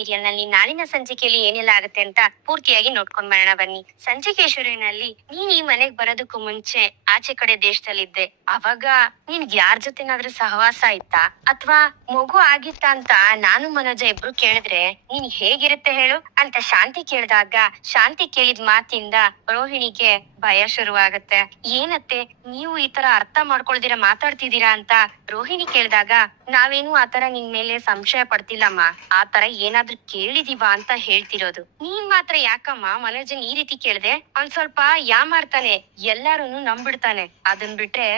Serial ನಲ್ಲಿ ನಾಳಿನ ಸಂಚಿಕೆಯಲ್ಲಿ ಏನೆಲ್ಲ ಆಗುತ್ತೆ ಅಂತ ಪೂರ್ತಿಯಾಗಿ ನೋಡ್ಕೊಂಡ್ ಬರೋಣ ಬನ್ನಿ. ಸಂಚಿಕೆ ಶುರುವಿನಲ್ಲಿ ನೀನ್ ಈ ಮನೆಗ್ ಬರೋದಕ್ಕೂ ಮುಂಚೆ ಆಚೆ ಕಡೆ ದೇಶದಲ್ಲಿದ್ದೆ, ಅವಾಗ ನಿನ್ ಯಾರ್ ಜೊತೆನಾದ್ರೂ ಸಹವಾಸ ಆಯ್ತಾ ಅಥವಾ ಮಗು ಆಗಿತ್ತಾ ಅಂತ ನಾನು ಮನೋಜ ಇಬ್ರು ಕೇಳಿದ್ರೆ ನೀನ್ ಹೇಗಿರುತ್ತೆ ಹೇಳು ಅಂತ ಶಾಂತಿ ಕೇಳಿದಾಗ, ಶಾಂತಿ ಕೇಳಿದ ಮಾತಿಂದ ರೋಹಿಣಿಗೆ ಭಯ ಶುರುವಾಗತ್ತೆ. ಏನತ್ತೆ ನೀವು ಈ ತರ ಅರ್ಥ ಮಾಡ್ಕೊಳ್ದಿರ ಮಾತಾಡ್ತಿದ್ದೀರಾ ಅಂತ ರೋಹಿಣಿ ಕೇಳಿದಾಗ, ನಾವೇನು ಆತರ ನಿನ್ ಮೇಲೆ ಸಂಶಯ ಪಡ್ತಿಲ್ಲಮ್ಮ, ಆತರ ಏನಾದ್ರೂ ಕೇಳಿದೀವ ಅಂತ ಹೇಳ್ತಿರೋದು. ನೀನ್ ಮಾತ್ರ ಯಾಕಮ್ಮ ಮನೋಜನ್ ಈ ರೀತಿ ಕೇಳ್ದೆ? ಅವ್ನ್ ಸ್ವಲ್ಪ ಯಾಮಾರ್ತಾನೆ, ಎಲ್ಲಾರೂನು ನಂಬಿಡ್ತಾನೆ. ಅದನ್ ಬಿಟ್ರೆ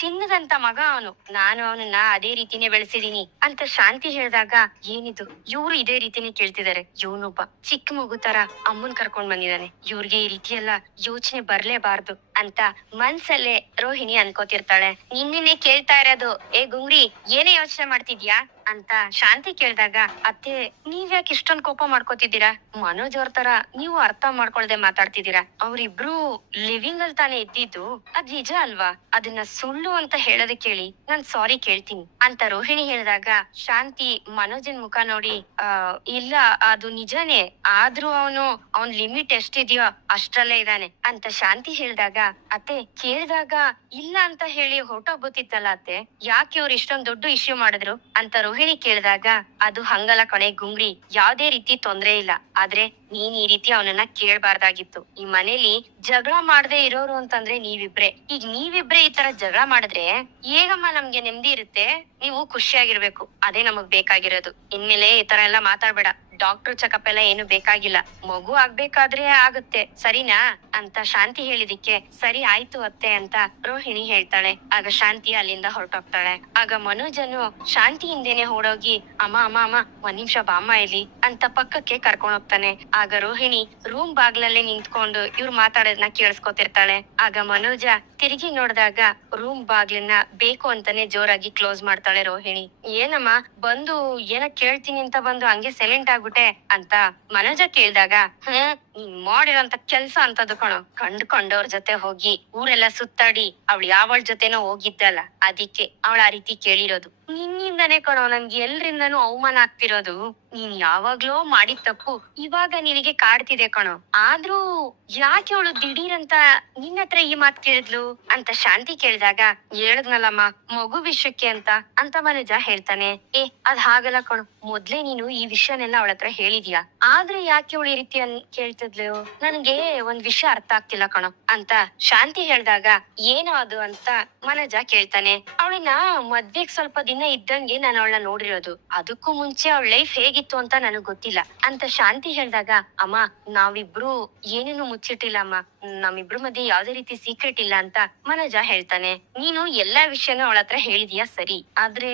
ಚಿನ್ನದಂತ ಮಗ ಅವನು, ನಾನು ಅವನನ್ನ ಅದೇ ರೀತಿನೇ ಬೆಳೆಸಿದೀನಿ ಅಂತ ಶಾಂತಿ ಹೇಳಿದಾಗ, ಏನಿದು ಇವ್ರು ಇದೇ ರೀತಿನೇ ಕೇಳ್ತಿದಾರೆ, ಇವನೊಬ್ಬ ಚಿಕ್ಕ ಮಗು ತರ ಅಮ್ಮನ್ ಕರ್ಕೊಂಡ್ ಬಂದಿದ್ದಾನೆ, ಇವ್ರಿಗೆ ಈ ರೀತಿ ಎಲ್ಲ ಯೋಚನೆ ಬರ್ಲೇಬಾರ್ದು ಅಂತ ಮನ್ಸಲ್ಲೇ ರೋಹಿಣಿ ಅನ್ಕೋತಿರ್ತಾಳೆ. ನಿನ್ನೆ ಕೇಳ್ತಾ ಇರೋದು, ಏ ಗುಂಗ್ರಿ ಏನೇ ಯೋಚನೆ ಮಾಡ್ತಿದ್ಯಾ ಅಂತ ಶಾಂತಿ ಕೇಳಿದಾಗ, ಅತ್ತೆ ನೀವ್ಯಾಕೆ ಇಷ್ಟೊಂದ್ ಕೋಪ ಮಾಡ್ಕೋತಿದ್ದೀರಾ? ಮನೋಜ್ ಅವ್ರ ತರ ನೀವು ಅರ್ಥ ಮಾಡ್ಕೊಳ್ದೆ ಮಾತಾಡ್ತಿದ್ದೀರಾ. ಅವ್ರಿಬ್ರು ಲಿವಿಂಗ್ ಅಲ್ಲಿ ತಾನೇ ಇದ್ದಿದ್ದು, ಅದ್ ನಿಜ ಅಲ್ವಾ? ಅದನ್ನ ಸುಳ್ಳು ಅಂತ ಹೇಳೋದ್ ಕೇಳಿ ನಾನ್ ಸಾರಿ ಕೇಳ್ತೀನಿ ಅಂತ ರೋಹಿಣಿ ಹೇಳಿದಾಗ, ಶಾಂತಿ ಮನೋಜನ್ ಮುಖ ನೋಡಿ, ಇಲ್ಲ ಅದು ನಿಜಾನೇ, ಆದ್ರೂ ಅವನ್ ಲಿಮಿಟ್ ಎಷ್ಟಿದ್ಯೋ ಅಷ್ಟ್ರಲ್ಲೇ ಇದ್ದಾನೆ ಅಂತ ಶಾಂತಿ ಹೇಳಿದಾಗ, ಅತ್ತೆ ಕೇಳಿದಾಗ ಇಲ್ಲ ಅಂತ ಹೇಳಿ ಹೊರಟೋಗ್ಬೋತಿತ್ತಲ್ಲ ಅತ್ತೆ, ಯಾಕೆ ಇವ್ರು ಇಷ್ಟೊಂದ್ ದೊಡ್ಡ ಇಶ್ಯೂ ಮಾಡಿದ್ರು ಅಂತ ರೋಹಿಣಿ ಕೇಳಿದಾಗ, ಅದು ಹಂಗಲ್ಲ ಕಣೆ ಗುಂಗ್ರಿ, ಯಾವ್ದೇ ರೀತಿ ತೊಂದ್ರೆ ಇಲ್ಲ, ಆದ್ರೆ ನೀನ್ ಈ ರೀತಿ ಅವನನ್ನ ಕೇಳ್ಬಾರ್ದಾಗಿತ್ತು. ಈ ಮನೇಲಿ ಜಗಳ ಮಾಡದೆ ಇರೋರು ಅಂತಂದ್ರೆ ನೀವಿಬ್ರೆ. ಈಗ ನೀವಿಬ್ರೆ ಈ ತರ ಜಗಳ ಮಾಡಿದ್ರೆ ಹೇಗಮ್ಮ ನಮ್ಗೆ ನೆಮ್ಮದಿ ಇರುತ್ತೆ? ನೀವು ಖುಷಿಯಾಗಿರ್ಬೇಕು, ಅದೇ ನಮಗ್ ಬೇಕಾಗಿರೋದು. ಇನ್ಮೇಲೆ ಈ ತರ ಎಲ್ಲ ಮಾತಾಡ್ಬೇಡ, ಡಾಕ್ಟರ್ ಚೆಕಪ್ ಎಲ್ಲ ಏನು ಬೇಕಾಗಿಲ್ಲ, ಮಗು ಆಗ್ಬೇಕಾದ್ರೆ ಆಗುತ್ತೆ ಸರಿನಾ ಅಂತ ಶಾಂತಿ ಹೇಳಿದಿಕ್ಕೆ, ಸರಿ ಆಯ್ತು ಅತ್ತೆ ಅಂತ ರೋಹಿಣಿ ಹೇಳ್ತಾಳೆ. ಆಗ ಶಾಂತಿ ಅಲ್ಲಿಂದ ಹೊರಟೋಗ್ತಾಳೆ. ಆಗ ಮನೋಜನು ಶಾಂತಿ ಹಿಂದೆನೆ ಓಡೋಗಿ, ಅಮ್ಮ ಅಮ್ಮ ಅಮ್ಮ ಒಂದ್ ನಿಮಿಷ ಬಾಮ್ಮ ಇಲ್ಲಿ ಅಂತ ಪಕ್ಕಕ್ಕೆ ಕರ್ಕೊಂಡ್ ಹೋಗ್ತಾನೆ. ಆಗ ರೋಹಿಣಿ ರೂಮ್ ಬಾಗ್ಲಲ್ಲೇ ನಿಂತ್ಕೊಂಡು ಇವ್ರು ಮಾತಾಡೋದನ್ನ ಕೇಳಿಸ್ಕೊತಿರ್ತಾಳೆ. ಆಗ ಮನೋಜ ತಿರುಗಿ ನೋಡಿದಾಗ ರೂಮ್ ಬಾಗ್ಲನ್ನ ಬೇಕು ಅಂತಾನೆ ಜೋರಾಗಿ ಕ್ಲೋಸ್ ಮಾಡ್ತಾಳೆ ರೋಹಿಣಿ. ಏನಮ್ಮ ಬಂದು ಏನ ಕೇಳ್ತೀನಿ ಅಂತ ಬಂದು ಹಂಗೆ ಸೈಲೆಂಟ್ ಆಗ್ಬಿಟ್ಟೆ ಅಂತ ಮನೋಜ ಕೇಳಿದಾಗ, ನೀನ್ ಮಾಡಿರೋಂತ ಕೆಲ್ಸ ಅಂತದ್ದು ಕಣೋ, ಕಂಡ್ಕೊಂಡವ್ರ ಜೊತೆ ಹೋಗಿ ಊರೆಲ್ಲ ಸುತ್ತಾಡಿ ಅವಳು ಯಾವಳ ಜೊತೆನೋ ಹೋಗಿದ್ದಲ್ಲ, ಅದಕ್ಕೆ ಅವಳ ಆ ರೀತಿ ಕೇಳಿರೋದು. ನಿನ್ನಿಂದಾನೇ ಕಣೋ ನನ್ಗೆ ಎಲ್ರಿಂದಾನು ಅವಮಾನ ಆಗ್ತಿರೋದು. ನೀನ್ ಯಾವಾಗ್ಲೋ ಮಾಡಿದ ತಪ್ಪು ಇವಾಗ ನಿನಗೆ ಕಾಡ್ತಿದೆ ಕಣೋ, ಆದ್ರೂ ಯಾಕೆ ಅವಳು ದಿಢೀರಂತ ನಿನ್ನ ಹತ್ರ ಈ ಮಾತ್ ಕೇಳಿದ್ಲು ಅಂತ ಶಾಂತಿ ಕೇಳಿದಾಗ, ಹೇಳದ್ನಲ್ಲಮ್ಮ ಮಗು ವಿಷಯಕ್ಕೆ ಅಂತ ಮನೋಜ ಹೇಳ್ತಾನೆ. ಅದ್ ಹಾಗಲ್ಲ ಕಣೋ, ಮೊದ್ಲೇ ನೀನು ಈ ವಿಷಯನೆಲ್ಲ ಅವಳ ಹತ್ರ ಹೇಳಿದ್ಯಾ, ಆದ್ರೆ ಯಾಕೆ ಅವಳು ಈ ರೀತಿ ಕೇಳ್ತಿದ್ಲು? ನನ್ಗೆ ಒಂದ್ ವಿಷಯ ಅರ್ಥ ಆಗ್ತಿಲ್ಲ ಕಣೋ ಅಂತ ಶಾಂತಿ ಹೇಳ್ದಾಗ, ಏನೋ ಅದು ಅಂತ ಮನೋಜ ಕೇಳ್ತಾನೆ. ಅವಳನ್ನ ಮದ್ವೆಗ್ ಸ್ವಲ್ಪ ದಿನ ಇದ್ದಂಗೆ ನಾನು ಅವಳನ್ನ ನೋಡಿರೋದು, ಅದಕ್ಕೂ ಮುಂಚೆ ಅವಳ ಲೈಫ್ ಹೇಗಿತ್ತು ಅಂತ ನನಗ್ ಗೊತ್ತಿಲ್ಲ ಅಂತ ಶಾಂತಿ ಹೇಳ್ದಾಗ, ಅಮ್ಮ ನಾವಿಬ್ರು ಏನೇನು ಮುಚ್ಚಿಟ್ಟಿಲ್ಲ ಅಮ್ಮ, ನಮ್ಮಿಬ್ರು ಮಧ್ಯೆ ಯಾವ್ದೇ ರೀತಿ ಸೀಕ್ರೆಟ್ ಇಲ್ಲ ಅಂತ ಮನೋಜ ಹೇಳ್ತಾನೆ. ನೀನು ಎಲ್ಲಾ ವಿಷಯನೂ ಅವಳ ಹತ್ರ ಹೇಳಿದ್ಯಾ ಸರಿ, ಆದ್ರೆ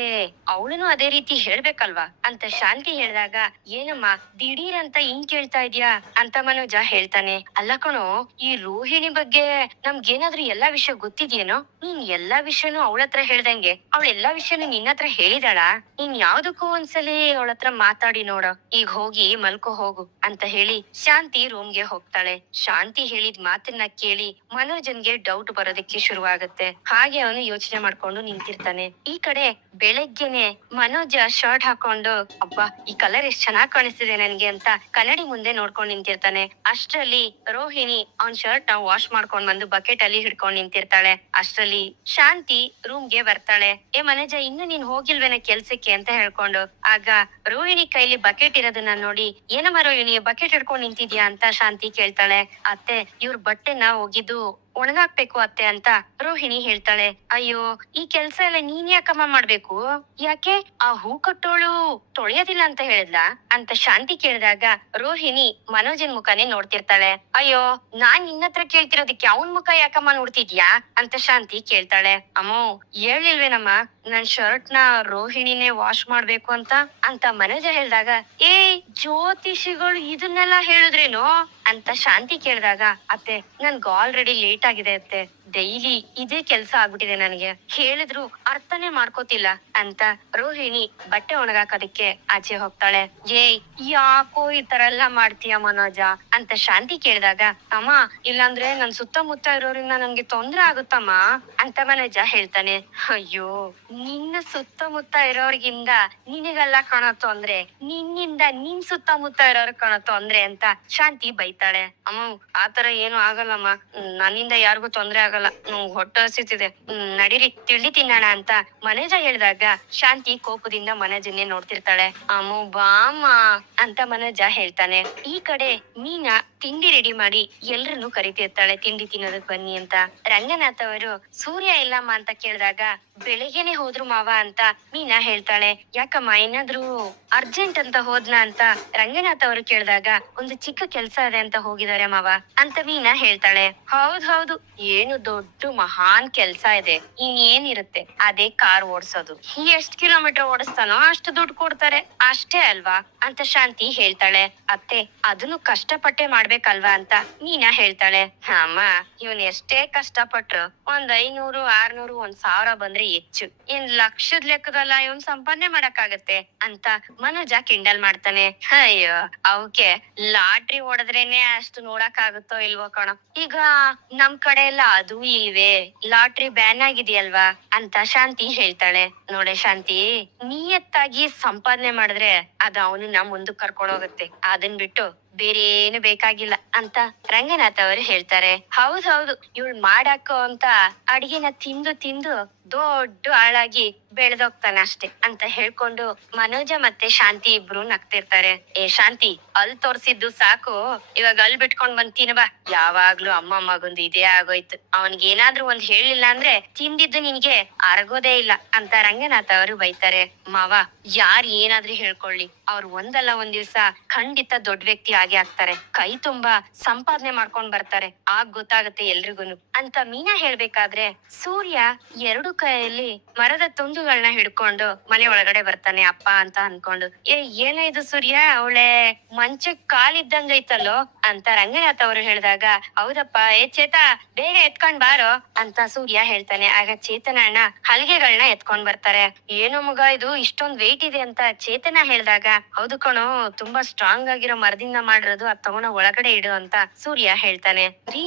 ಅವಳನು ಅದೇ ರೀತಿ ಹೇಳ್ಬೇಕಲ್ವಾ ಅಂತ ಶಾಂತಿ ಹೇಳಿದಾಗ, ಏನಮ್ಮ ದಿಢೀರ್ ಅಂತ ಹಿಂಗ್ ಕೇಳ್ತಾ ಇದ್ಯಾ ಅಂತ ಮನೋಜ ಹೇಳ್ತಾನೆ. ಅಲ್ಲ ಕಣೋ, ಈ ರೋಹಿಣಿ ಬಗ್ಗೆ ನಮ್ಗೇನಾದ್ರೂ ಎಲ್ಲಾ ವಿಷಯ ಗೊತ್ತಿದ್ಯೇನೋ? ನೀನ್ ಎಲ್ಲಾ ವಿಷಯನೂ ಅವಳ ಹತ್ರ ಹೇಳ್ದಂಗೆ ಅವಳ ಎಲ್ಲಾ ವಿಷಯನೂ ನಿನ್ನ ಹತ್ರ ಹೇಳಿದಾಳ? ನೀನ್ ಯಾವ್ದಕ್ಕೂ ಒಂದ್ಸಲಿ ಅವಳ ಹತ್ರ ಮಾತಾಡಿ ನೋಡ, ಈಗ ಹೋಗಿ ಮಲ್ಕೋ ಹೋಗು ಅಂತ ಹೇಳಿ ಶಾಂತಿ ರೂಮ್ಗೆ ಹೋಗ್ತಾಳೆ. ಶಾಂತಿ ಹೇಳಿದ ಮಾತನ್ನ ಕೇಳಿ ಮನೋಜನ್ಗೆ ಡೌಟ್ ಬರೋದಕ್ಕೆ ಶುರುವಾಗುತ್ತೆ. ಹಾಗೆ ಅವನು ಯೋಚನೆ ಮಾಡ್ಕೊಂಡು ನಿಂತಿರ್ತಾನೆ. ಈ ಕಡೆ ಬೆಳಗ್ಗೆನೆ ಮನೋಜ ಶರ್ಟ್ ಹಾಕೊಂಡು, ಅಬ್ಬಾ ಈ ಕಲರ್ ಎಷ್ಟ್ ಚೆನ್ನಾಗ್ ಕಾಣಿಸ್ತಿದೆ ನನ್ಗೆ ಅಂತ ಕನ್ನಡಿ ಮುಂದೆ ನೋಡ್ಕೊಂಡ್ ನಿಂತಿರ್ತಾನೆ. ಅಷ್ಟ್ರಲ್ಲಿ ರೋಹಿಣಿ ಅವ್ನ್ ಶರ್ಟ್ ನ ವಾಶ್ ಮಾಡ್ಕೊಂಡ್ ಬಂದು ಬಕೆಟ್ ಅಲ್ಲಿ ಹಿಡ್ಕೊಂಡ್ ನಿಂತಿರ್ತಾಳೆ. ಅಷ್ಟ್ರಲ್ಲಿ ಶಾಂತಿ ರೂಮ್ಗೆ ಬರ್ತಾಳೆ. ಮನೋಜ ಇನ್ನು ನೀನ್ ಹೋಗಿಲ್ವೇನ ಕೆಲ್ಸಕ್ಕೆ ಅಂತ ಹೇಳ್ಕೊಂಡು. ಆಗ ರೋಹಿಣಿ ಕೈಲಿ ಬಕೆಟ್ ಇರೋದನ್ನ ನೋಡಿ, ಏನಮ್ಮ ರೋಹಿಣಿ ಬಕೆಟ್ ಹಿಡ್ಕೊಂಡ್ ನಿಂತಿದ್ಯಾ ಅಂತ ಶಾಂತಿ ಕೇಳ್ತಾಳೆ. ಅತ್ತೆ ಇವ್ರ ಬಟ್ಟೆನ ಹೋಗಿದ್ದು ಒಣಗಾಕ್ಬೇಕು ಅತ್ತೆ ಅಂತ ರೋಹಿಣಿ ಹೇಳ್ತಾಳೆ. ಅಯ್ಯೋ ಈ ಕೆಲ್ಸ ಎಲ್ಲ ನೀನ್ ಯಾಕಮ್ಮ ಮಾಡ್ಬೇಕು, ಯಾಕೆ ಆ ಹೂ ಕಟ್ಟೋಳು ತೊಳೆಯೋದಿಲ್ಲ ಅಂತ ಹೇಳಿದ್ಲ ಅಂತ ಶಾಂತಿ ಕೇಳಿದಾಗ, ರೋಹಿಣಿ ಮನೋಜನ್ ಮುಖನೇ ನೋಡ್ತಿರ್ತಾಳೆ. ಅಯ್ಯೋ ನಾನ್ ನಿನ್ನ ಹತ್ರ ಕೇಳ್ತಿರೋದಕ್ಕೆ ಅವನ್ ಮುಖ ಯಾಕಮ್ಮ ನೋಡ್ತಿದ್ಯಾ ಅಂತ ಶಾಂತಿ ಕೇಳ್ತಾಳೆ. ಅಮ್ಮೋ ಹೇಳಿಲ್ವೇನಮ್ಮ ನನ್ ಶರ್ಟ್ ನ ರೋಹಿಣಿನೇ ವಾಶ್ ಮಾಡ್ಬೇಕು ಅಂತ ಮನೋಜ ಹೇಳ್ದಾಗ, ಜ್ಯೋತಿಷಿಗಳು ಇದನ್ನೆಲ್ಲ ಹೇಳಿದ್ರೇನು ಅಂತ ಶಾಂತಿ ಕೇಳಿದಾಗ, ಅತ್ತೆ ನನ್ಗೆ ಆಲ್ರೆಡಿ ಲೇಟ್ ಆಗಿದೆ ಅತ್ತೆ, ಡೈಲಿ ಇದೇ ಕೆಲ್ಸ ಆಗ್ಬಿಟ್ಟಿದೆ ನನಗೆ, ಹೇಳಿದ್ರು ಅರ್ಥನೇ ಮಾಡ್ಕೋತಿಲ್ಲ ಅಂತ ರೋಹಿಣಿ ಬಟ್ಟೆ ಒಣಗಾಕೋದಕ್ಕೆ ಆಚೆ ಹೋಗ್ತಾಳೆ. ಏಯ್ ಯಾಕೋ ಈ ತರ ಎಲ್ಲಾ ಮಾಡ್ತೀಯ ಮನೋಜ ಅಂತ ಶಾಂತಿ ಕೇಳಿದಾಗ, ಅಮ್ಮ ಇಲ್ಲಾಂದ್ರೆ ನನ್ ಸುತ್ತಮುತ್ತ ಇರೋರಿಂದ ನನ್ಗೆ ತೊಂದ್ರೆ ಆಗುತ್ತಮ್ಮ ಅಂತ ಮನೋಜ ಹೇಳ್ತಾನೆ. ಅಯ್ಯೋ ನಿನ್ನ ಸುತ್ತಮುತ್ತ ಇರೋರ್ಗಿಂದ ನಿನಗೆಲ್ಲ ಕಾಣೋ ತೊಂದ್ರೆ, ನಿನ್ನಿಂದ ನಿನ್ ಸುತ್ತಮುತ್ತ ಇರೋರ್ ಕಾಣೋ ತೊಂದ್ರೆ ಅಂತ ಶಾಂತಿ ಬೈತಾಳೆ. ಅಮ್ಮ ಆತರ ಏನು ಆಗಲ್ಲಮ್ಮ, ನನ್ನಿಂದ ಯಾರಿಗೂ ತೊಂದ್ರೆ ಆಗಲ್ಲ, ಹೊಟ್ಟೆ ಹಸಿತಿದೆ, ನಡೀರಿ ತಿಂಡಿ ತಿನ್ನೋಣ ಅಂತ ಮನೋಜ ಹೇಳಿದಾಗ ಶಾಂತಿ ಕೋಪದಿಂದ ಮನೋಜನ್ನೇ ನೋಡ್ತಿರ್ತಾಳೆ. ಅಮ್ಮ ಬಾಮ್ಮ ಅಂತ ಮನೋಜ ಹೇಳ್ತಾನೆ. ಈ ಕಡೆ ಮೀನಾ ತಿಂಡಿ ರೆಡಿ ಮಾಡಿ ಎಲ್ರನ್ನೂ ಕರಿತಿರ್ತಾಳೆ ತಿಂಡಿ ತಿನ್ನೋದಕ್ ಬನ್ನಿ ಅಂತ. ರಂಗನಾಥ್ ಅವರು ಸೂರ್ಯ ಇಲ್ಲಮ್ಮ ಅಂತ ಕೇಳಿದಾಗ ಬೆಳಿಗ್ಗೆನೆ ಹೋದ್ರು ಮಾವ ಅಂತ ಮೀನಾ ಹೇಳ್ತಾಳೆ. ಯಾಕಮ್ಮ ಏನಾದ್ರು ಅರ್ಜೆಂಟ್ ಅಂತ ಹೋದ್ನ ಅಂತ ರಂಗನಾಥ್ ಅವರು ಕೇಳಿದಾಗ ಒಂದು ಚಿಕ್ಕ ಕೆಲ್ಸ ಇದೆ ಅಂತ ಹೋಗಿದ್ದಾರೆ ಮಾವ ಅಂತ ಮೀನಾ ಹೇಳ್ತಾಳೆ. ಹೌದು ಏನು ದೊಡ್ಡ ಮಹಾನ್ ಕೆಲ್ಸ ಇದೆ, ಇನ್ನೇನಿರುತ್ತೆ ಅದೇ ಕಾರ್ ಓಡಿಸೋದು, ಎಷ್ಟ್ ಕಿಲೋಮೀಟರ್ ಓಡಿಸ್ತಾನೋ ಅಷ್ಟು ದುಡ್ಡು ಕೊಡ್ತಾರೆ ಅಷ್ಟೇ ಅಲ್ವಾ ಅಂತ ಶಾಂತಿ ಹೇಳ್ತಾಳೆ. ಅತ್ತೆ ಅದನ್ನು ಕಷ್ಟಪಟ್ಟೆ ಮಾಡ್ಬೇಕಲ್ವಾ ಅಂತ ಮೀನಾ ಹೇಳ್ತಾಳೆ. ಅಮ್ಮ ಇವನ್ ಎಷ್ಟೇ ಕಷ್ಟಪಟ್ರು ಒಂದ್ 500, 600, 1,000 ಬಂದ್ರೆ ಹೆಚ್ಚು, ಇನ್ ಲಕ್ಷದ ಲೆಕ್ಕದಲ್ಲ ಇವನ್ ಸಂಪಾದನೆ ಮಾಡಕ್ಕಾಗತ್ತೆ ಅಂತ ಮನೋಜ ಕಿಂಡಲ್ ಮಾಡ್ತಾನೆ. ಅಯ್ಯೋ ಅವಕ್ಕೆ ಲಾಟ್ರಿ ಹೊಡೆದ್ರೇನೆ ಅಷ್ಟು ನೋಡಕ್ ಆಗುತ್ತೋ ಇಲ್ವೋ ಕಣೋ, ಈಗ ನಮ್ ಕಡೆ ಎಲ್ಲ ಅದು ಇಲ್ವೇ, ಲಾಟ್ರಿ ಬ್ಯಾನ್ ಆಗಿದೆಯಲ್ವಾ ಅಂತ ಶಾಂತಿ ಹೇಳ್ತಾಳೆ. ನೋಡೆ ಶಾಂತಿ, ನಿಯತ್ತಾಗಿ ಸಂಪಾದನೆ ಮಾಡಿದ್ರೆ ಅದ ಅವನನ್ನ ಮುಂದಕ್ಕೆ ಕರ್ಕೊಂಡು ಹೋಗುತ್ತೆ, ಅದನ್ ಬಿಟ್ಟು ಬೇರೆ ಏನು ಬೇಕಾಗಿಲ್ಲ ಅಂತ ರಂಗನಾಥ್ ಅವರು ಹೇಳ್ತಾರೆ. ಹೌದು ಇವಳು ಮಾಡಾಕೋ ಅಂತ ಅಡಿಗೆನ ತಿಂದು ತಿಂದು ದೊಡ್ಡ ಆಳಾಗಿ ಬೆಳೆದೋಗ್ತಾನೆ ಅಷ್ಟೇ ಅಂತ ಹೇಳ್ಕೊಂಡು ಮನೋಜ ಮತ್ತೆ ಶಾಂತಿ ಇಬ್ರು ನಗ್ತಿರ್ತಾರೆ. ಏ ಶಾಂತಿ, ಅಲ್ ತೋರ್ಸಿದ್ದು ಸಾಕು, ಇವಾಗ ಅಲ್ ಬಿಟ್ಕೊಂಡ್ ಬಂದ್ ತಿನ್ಬಾ. ಯಾವಾಗ್ಲೂ ಅಮ್ಮ ಮಗೊಂದು ಇದೇ ಆಗೋಯ್ತು, ಅವನ್ಗೆ ಏನಾದ್ರೂ ಒಂದ್ ಹೇಳಿಲ್ಲ ಅಂದ್ರೆ ತಿಂದಿದ್ದು ನಿನ್ಗೆ ಅರಗೋದೇ ಇಲ್ಲ ಅಂತ ರಂಗನಾಥ್ ಅವರು ಬೈತಾರೆ. ಮಾವ ಯಾರ್ ಏನಾದ್ರೂ ಹೇಳ್ಕೊಳ್ಳಿ, ಅವ್ರು ಒಂದಲ್ಲ ಒಂದ್ ದಿವ್ಸ ಖಂಡಿತ ದೊಡ್ಡ ವ್ಯಕ್ತಿ ಆಗೇ ಆಗ್ತಾರೆ, ಕೈ ತುಂಬಾ ಸಂಪಾದನೆ ಮಾಡ್ಕೊಂಡ್ ಬರ್ತಾರೆ, ಆಗ ಗೊತ್ತಾಗತ್ತೆ ಎಲ್ರಿಗೂನು ಅಂತ ಮೀನಾ ಹೇಳ್ಬೇಕಾದ್ರೆ ಸೂರ್ಯ 2 ಕೈಯಲ್ಲಿ ಮರದ ತುಂಡುಗಳನ್ನ ಹಿಡ್ಕೊಂಡು ಮನೆ ಒಳಗಡೆ ಬರ್ತಾನೆ ಅಪ್ಪ ಅಂತ ಅನ್ಕೊಂಡು. ಏನೋ ಇದು ಸೂರ್ಯ, ಅವಳೆ ಮಂಚಕ್ ಕಾಲಿದ್ದಂಗ ಐತಲ್ಲೋ ಅಂತ ರಂಗನಾಥ್ ಅವರು ಹೇಳಿದಾಗ, ಹೌದಪ್ಪ ಚೇತ ಬೇಗ ಎತ್ಕೊಂಡ್ ಬಾರೋ ಅಂತ ಸೂರ್ಯ ಹೇಳ್ತಾನೆ. ಆಗ ಚೇತನ ಅಣ್ಣ ಹಲಗೆಗಳನ್ನ ಎತ್ಕೊಂಡ್ ಬರ್ತಾರೆ. ಏನೋ ಮಗ ಇದು ಇಷ್ಟೊಂದ್ ವೇಟ್ ಇದೆ ಅಂತ ಚೇತನ ಹೇಳಿದಾಗ, ಹೌದು ಕಣೋ ತುಂಬಾ ಸ್ಟ್ರಾಂಗ್ ಆಗಿರೋ ಮರದಿಂದ ಮಾಡಿರೋದು, ಅದ್ ತಗೊಂಡ ಒಳಗಡೆ ಇಡು ಅಂತ ಸೂರ್ಯ ಹೇಳ್ತಾನೆ. ರೀ